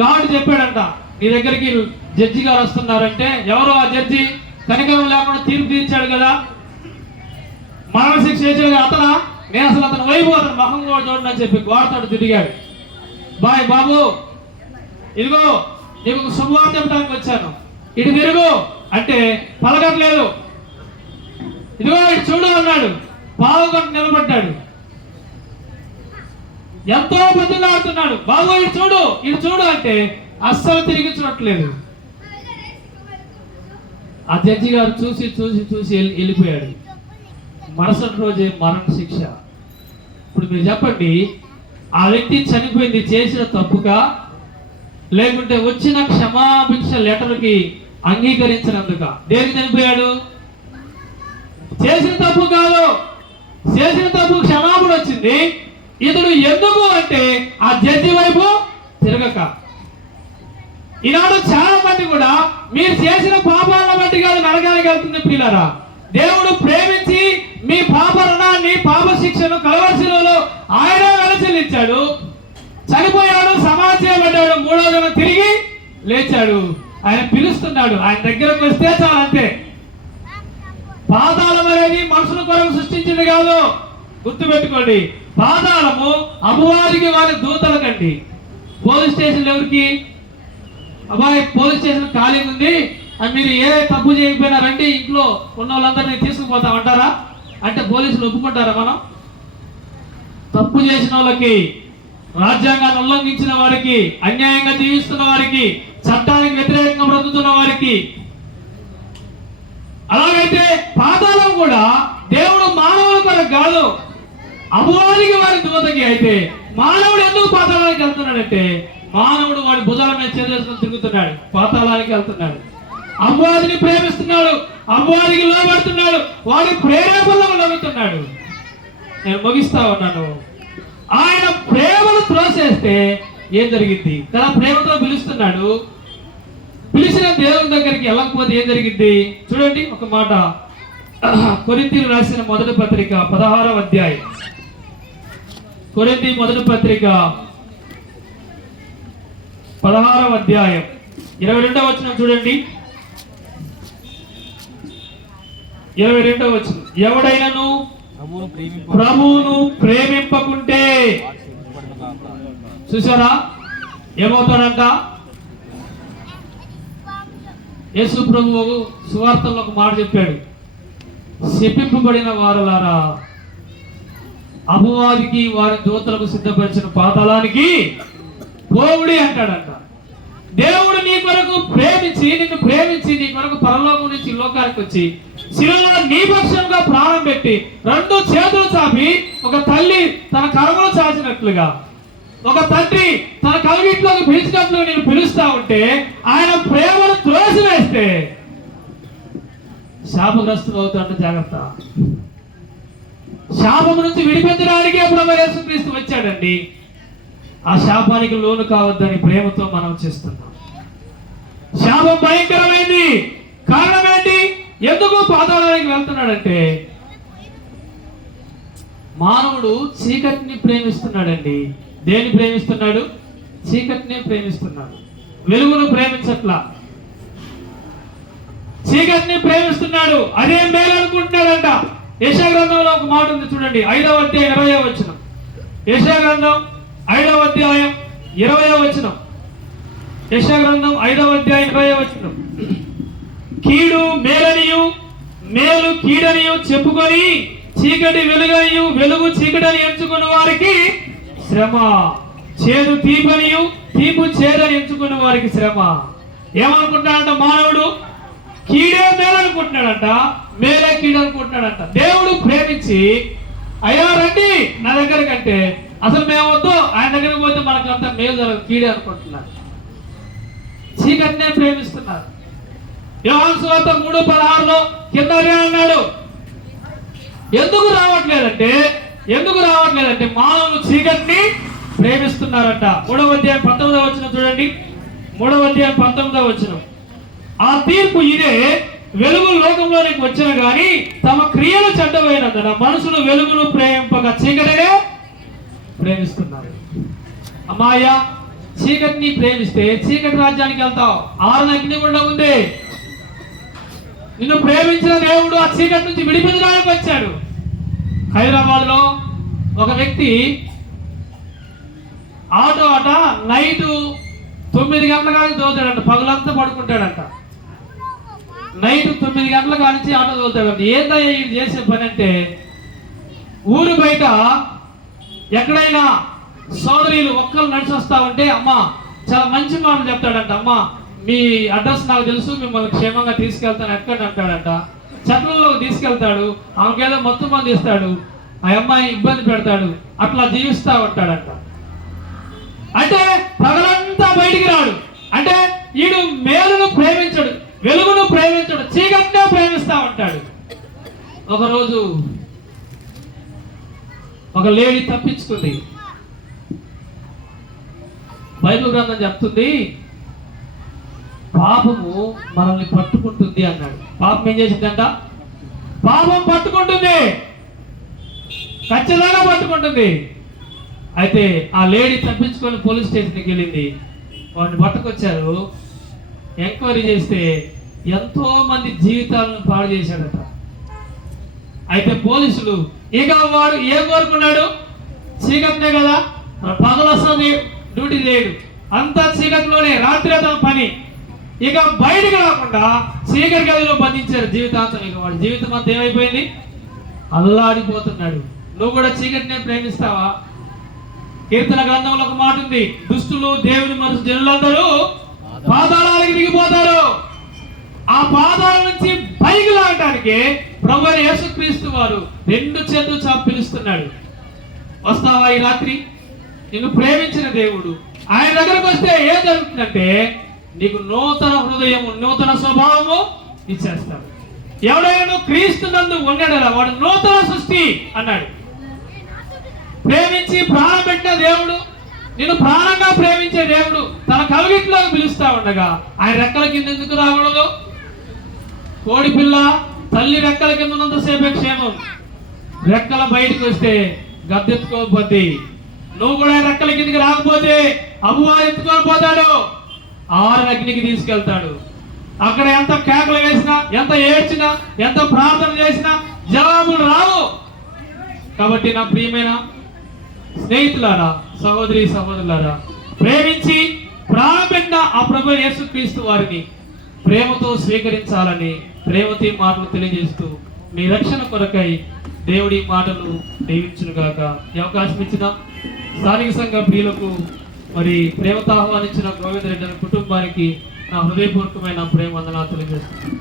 గార్డు చెప్పాడంట, నీ దగ్గరికి జడ్జి గారు వస్తున్నారంటే. ఎవరు ఆ జడ్జి? కనికరం లేకుండా తీర్పు తీర్చాడు కదా, మరణ శిక్ష చేశాడు కదా అతనా? నేను అసలు అతను వైపు అతను మొహం కూడా చూడండి అని చెప్పి గోడతాడు తిరిగాడు. బాబు, ఇదిగో నీకు ఒక శుభవార్త చెప్పడానికి వచ్చాను, ఇటు తిరుగు అంటే పలకట్లేదు. ఇదిగో ఇటు చూడు అన్నాడు. పావు గంట నిలబడ్డాడు, ఎంతో బతిలాడుతున్నాడు. బాబు ఇటు చూడు అంటే అస్సలు తిరిగి చూడట్లేదు. ఆ జడ్జి గారు చూసి వెళ్ళిపోయాడు. మరుసటి రోజే మరణ శిక్ష. ఇప్పుడు మీరు చెప్పండి, ఆ వ్యక్తి చనిపోయింది చేసిన తప్పుగా, లేకుంటే వచ్చిన క్షమాభిక్ష లెటర్కి అంగీకరించినందుక? దేనికి చనిపోయాడు? చేసిన తప్పు కాదు, చేసిన తప్పు క్షమాపణ వచ్చింది. ఇతడు ఎందుకు అంటే ఆ జడ్జి వైపు తిరగక. ఈనాడు చాలా మంది కూడా మీరు చేసిన పాపాలను బట్టి కాదు నరకానికి వెళ్తుంది పిల్లరా. దేవుడు ప్రేమించి మీ పాప రుణాన్ని, పాప శిక్షను కలవరిశిలో ఆయన వెలచెల్లించాడు. చనిపోయాడు, సమాధి చేయబడ్డాడు, మూడో దినం తిరిగి లేచాడు. ఆయన పిలుస్తున్నాడు, ఆయన దగ్గరకు వస్తే చాలు, అంతే. పాతాళం అనేది మనుషుల కొరకు సృష్టించింది కాదు, గుర్తుపెట్టుకోండి. పాతాళము అపవాదికి వారి దూతలకండి. పోలీస్ స్టేషన్ ఎవరికి? అబ్బాయి, పోలీస్ స్టేషన్ ఖాళీ ఉంది, మీరు ఏ తప్పు చేయకపోయినా రండి, ఇంట్లో ఉన్న వాళ్ళందరినీ తీసుకుపోతామంటారా? అంటే పోలీసులు ఒప్పుకుంటారా? మనం తప్పు చేసిన వాళ్ళకి, రాజ్యాంగాన్ని ఉల్లంఘించిన వారికి, అన్యాయంగా జీవిస్తున్న వారికి, చట్టానికి వ్యతిరేకంగా బ్రతుకుతున్న వారికి. అలాగైతే పాతాళం కూడా దేవుడు మానవుల కొరకు కాదు, అపవాదికి వారి దూతకి. అయితే మానవుడు ఎందుకు పాతాళానికి వెళ్తున్నాడంటే మానవుడు వాడి భుజాల మీద చేతులను తిరుగుతున్నాడు, పాతాళానికి వెళ్తున్నాడు. అపవాదిని ప్రేమిస్తున్నాడు, అపవాదికి లోబడుతున్నాడు, వాడి ప్రేరేపణలకు నవ్వుతున్నాడు. నేను ముగిస్తా ఉన్నాను. ఆయన ప్రేమను త్రోసేస్తే ఏం జరిగింది? తన ప్రేమతో పిలుస్తున్నాడు, పిలిచిన దేవుని దగ్గరికి వెళ్ళకపోతే ఏం జరిగింది? చూడండి ఒక మాట, కొరింథీయులకు రాసిన మొదటి పత్రిక 16వ అధ్యాయం. కొరింథీ మొదటి పత్రిక 16వ అధ్యాయం 22వ వచనం చూడండి. 22వ వచనం, ఎవడైనను ప్రభువును ప్రేమింపకుంటే, చూసారా ఏమవుతాడంట? యేసు ప్రభువు సువార్తల్లో ఒక మాట చెప్పాడు, శపింపబడిన వారలారా, అపవాదికి వారి దూతలకు సిద్ధపరిచిన పాతాళానికి పోవుడి అంటాడంట. దేవుడు నీ కొరకు నిన్ను ప్రేమించి నీ కొరకు పరలోకం నుంచి లోకానికి వచ్చి శిలువలో నీ పక్షంగా ప్రాణం పెట్టి 2 చేతులు చాపి, ఒక తల్లి తన కరములు చాచినట్లుగా, ఒక తండ్రి తన కవిగిట్లోకి పిలిచినట్లు నేను పిలుస్తా ఉంటే, ఆయన ప్రేమను త్రోసివేస్తే శాపగ్రస్తులు అవుతాడు. జాగ్రత్త. శాపం నుంచి విడిపించడానికి ప్రభు యేసుక్రీస్తు వచ్చాడండి. ఆ శాపానికి లోను కావద్దని ప్రేమతో మనం చేస్తున్నాం. శాపం భయంకరమైంది. కారణం ఏంటి? ఎందుకు పాతాళానికి వెళ్తున్నాడంటే మానవుడు చీకటిని ప్రేమిస్తున్నాడండి. దేని ప్రేమిస్తున్నాడు? చీకటిని ప్రేమిస్తున్నాడు. వెలుగును ప్రేమించట్లా, చీకటిని ప్రేమిస్తున్నాడు. అదే మేలు అనుకుంటున్నాడంట. యెషయా గ్రంథంలో ఒక మాట ఉంది చూడండి, 5వ అధ్యాయం 20వ వచనం. యెషయా గ్రంథం 5వ అధ్యాయం 20వ వచనం. యెషయా గ్రంథం 5వ అధ్యాయం 20వ వచనం. కీడు మేలనియు మేలు కీడనియు చెప్పుకొని చీకటి వెలుగనియు వెలుగు చీకటని ఎంచుకున్న వారికి శ్రమ. చేదు తీపనియు తీపు చేదని ఎంచుకున్న వారికి శ్రమ. ఏమనుకుంటాడంట మానవుడు? కీడే మేలనుకుంటున్నాడంట, మేలే కీడు అనుకుంటున్నాడంట. దేవుడు ప్రేమించి అయ్యా రండి నా దగ్గర కంటే అసలు మేము వద్దు, ఆయన దగ్గరికి పోతే మనకు అంత మేలు జరగదు, కీడే అనుకుంటున్నారు. చీకటినే ప్రేమిస్తున్నారు. యోహాను సువార్త 3:16లో కింద అన్నాడు, ఎందుకు రావట్లేదంటే మానవులు చీకటిని ప్రేమిస్తున్నారంట. 3వ అధ్యాయం 19వ వచనం చూడండి. 3వ అధ్యాయం 19వ వచనం. ఆ తీర్పు ఇదే, వెలుగు లోకంలోనికి వచ్చిన గాని తమ క్రియలు చెడ్డమైనందున మనుషులు వెలుగును ప్రేమింపగా చీకటినే ప్రేమిస్తున్నారు. అమ్మాయ్యా, చీకటిని ప్రేమిస్తే చీకటి రాజ్యానికి వెళ్తావు. ఆరణ అగ్నిగుండం ఉంది. నిన్ను ప్రేమించిన దేవుడు ఆ చీకటి నుంచి విడిపించడానికి వచ్చాడు. హైదరాబాద్ లో ఒక వ్యక్తి ఆటో నైట్ 9 గంటల కానీ తోలుతాడంట, పగులంతా పడుకుంటాడంట. నైట్ 9 గంటల కానించి ఆటో తోలుతాడంట. ఏందయ్యా ఇది చేసే పని అంటే, ఊరు బయట ఎక్కడైనా సోదరీలు ఒక్కరు నడిచి వస్తా ఉంటే అమ్మ చాలా మంచి మాటలు చెప్తాడంట. అమ్మ మీ అడ్రస్ నాకు తెలుసు, మిమ్మల్ని క్షేమంగా తీసుకెళ్తాను ఎక్కడ అంటాడంట. చెట్లలో తీసుకెళ్తాడు, ఆమెకేదో మొత్తం మంది ఇస్తాడు, ఆ అమ్మాయి ఇబ్బంది పెడతాడు, అట్లా జీవిస్తా ఉంటాడంట. అంటే పగలంతా బయటికి రాడు. అంటే వీడు మేలును ప్రేమించడు, వెలుగును ప్రేమించడు, చీకటినే ప్రేమిస్తా ఉంటాడు. ఒకరోజు ఒక లేడీ తప్పించుకుంది. బైబిల్ గ్రంథం చెప్తుంది, పాపము మనల్ని పట్టుకుంటుంది అన్నాడు. పాపం ఏం చేసిందంట? పాపం పట్టుకుంటుంది, ఖచ్చితంగా పట్టుకుంటుంది. అయితే ఆ లేడీ తప్పించుకొని పోలీస్ స్టేషన్కి వెళ్ళింది. వాడిని పట్టుకొచ్చారు. ఎంక్వైరీ చేస్తే ఎంతో మంది జీవితాలను పాడు చేశాడట. అయితే పోలీసులు ఇక వాడు ఏం కోరుకున్నాడు? చీకటినే కదా, పగలు వస్తుంది డ్యూటీ చేయడు, అంతా చీకటిలోనే, రాత్రి అతను పని. ఇక బయటకు రాకుండా చీకటి గదిలో బంధించారు జీవితాంతం. ఇక వాడి జీవితం అంతా ఏమైపోయింది? అల్లాడిపోతున్నాడు. నువ్వు కూడా చీకటినే ప్రేమిస్తావా? కీర్తన గ్రంథంలో ఒక మాట ఉంది, దుష్టులు దేవుని మనసు జనులందరూ పాతాళానికి దిగిపోతారు. ఆ పాతాళ నుంచి పైకి లాగడానికి ప్రభువైన యేసుక్రీస్తు వారు 2 చేతులు చాపి పిలుస్తున్నాడు. వస్తావా ఈ రాత్రి? నిన్ను ప్రేమించిన దేవుడు ఆయన దగ్గరకు వస్తే ఏం జరుగుతుందంటే, నీకు నూతన హృదయము, నూతన స్వభావము ఇచ్చేస్తాడు. ఎవడైనా క్రీస్తు నందు ఉండేలా వాడు నూతన సృష్టి అన్నాడు. ప్రేమించి ప్రాణం పెట్టిన దేవుడు, నిన్ను ప్రాణంగా ప్రేమించే దేవుడు తన కవిగిట్లోకి పిలుస్తా ఉండగా ఆయన రెక్కల కింద ఎందుకు రాకూడదు? కోడి పిల్ల తల్లి రెక్కల కింద ఉన్నంతసేపే క్షేమం, రెక్కల బయటకు వస్తే గద్దెత్తుకోకపోతే, నువ్వు కూడా రెక్కల కిందకి రాకపోతే అబువా ఎత్తుకొని పోతాడు, ఆరు అగ్నికి తీసుకెళ్తాడు. అక్కడ ఎంత కేకలు వేసినా, ఎంత ఏడ్చినా, ఎంత ప్రార్థన చేసినా జవాబులు రావు. కాబట్టి నా ప్రియమైన స్నేహితులారా, సహోదరి సహోదరులారా, ప్రేమించి ప్రాణపెట్టిన ఆ ప్రభు యేసుక్రీస్తు వారిని ప్రేమతో స్వీకరించాలని ప్రేమతో మాటలు తెలియజేస్తూ మీ రక్షణ కొరకై దేవుడి మాటలు దీవించును గాక. ఈ అవకాశం ఇచ్చిన స్థానిక సంఘ ప్రియులకు, మరి ప్రేమతో ఆహ్వానించిన గోవిందరెడ్డి కుటుంబానికి నా హృదయపూర్వకమైన ప్రేమ వందనాలు తెలియజేస్తున్నాను.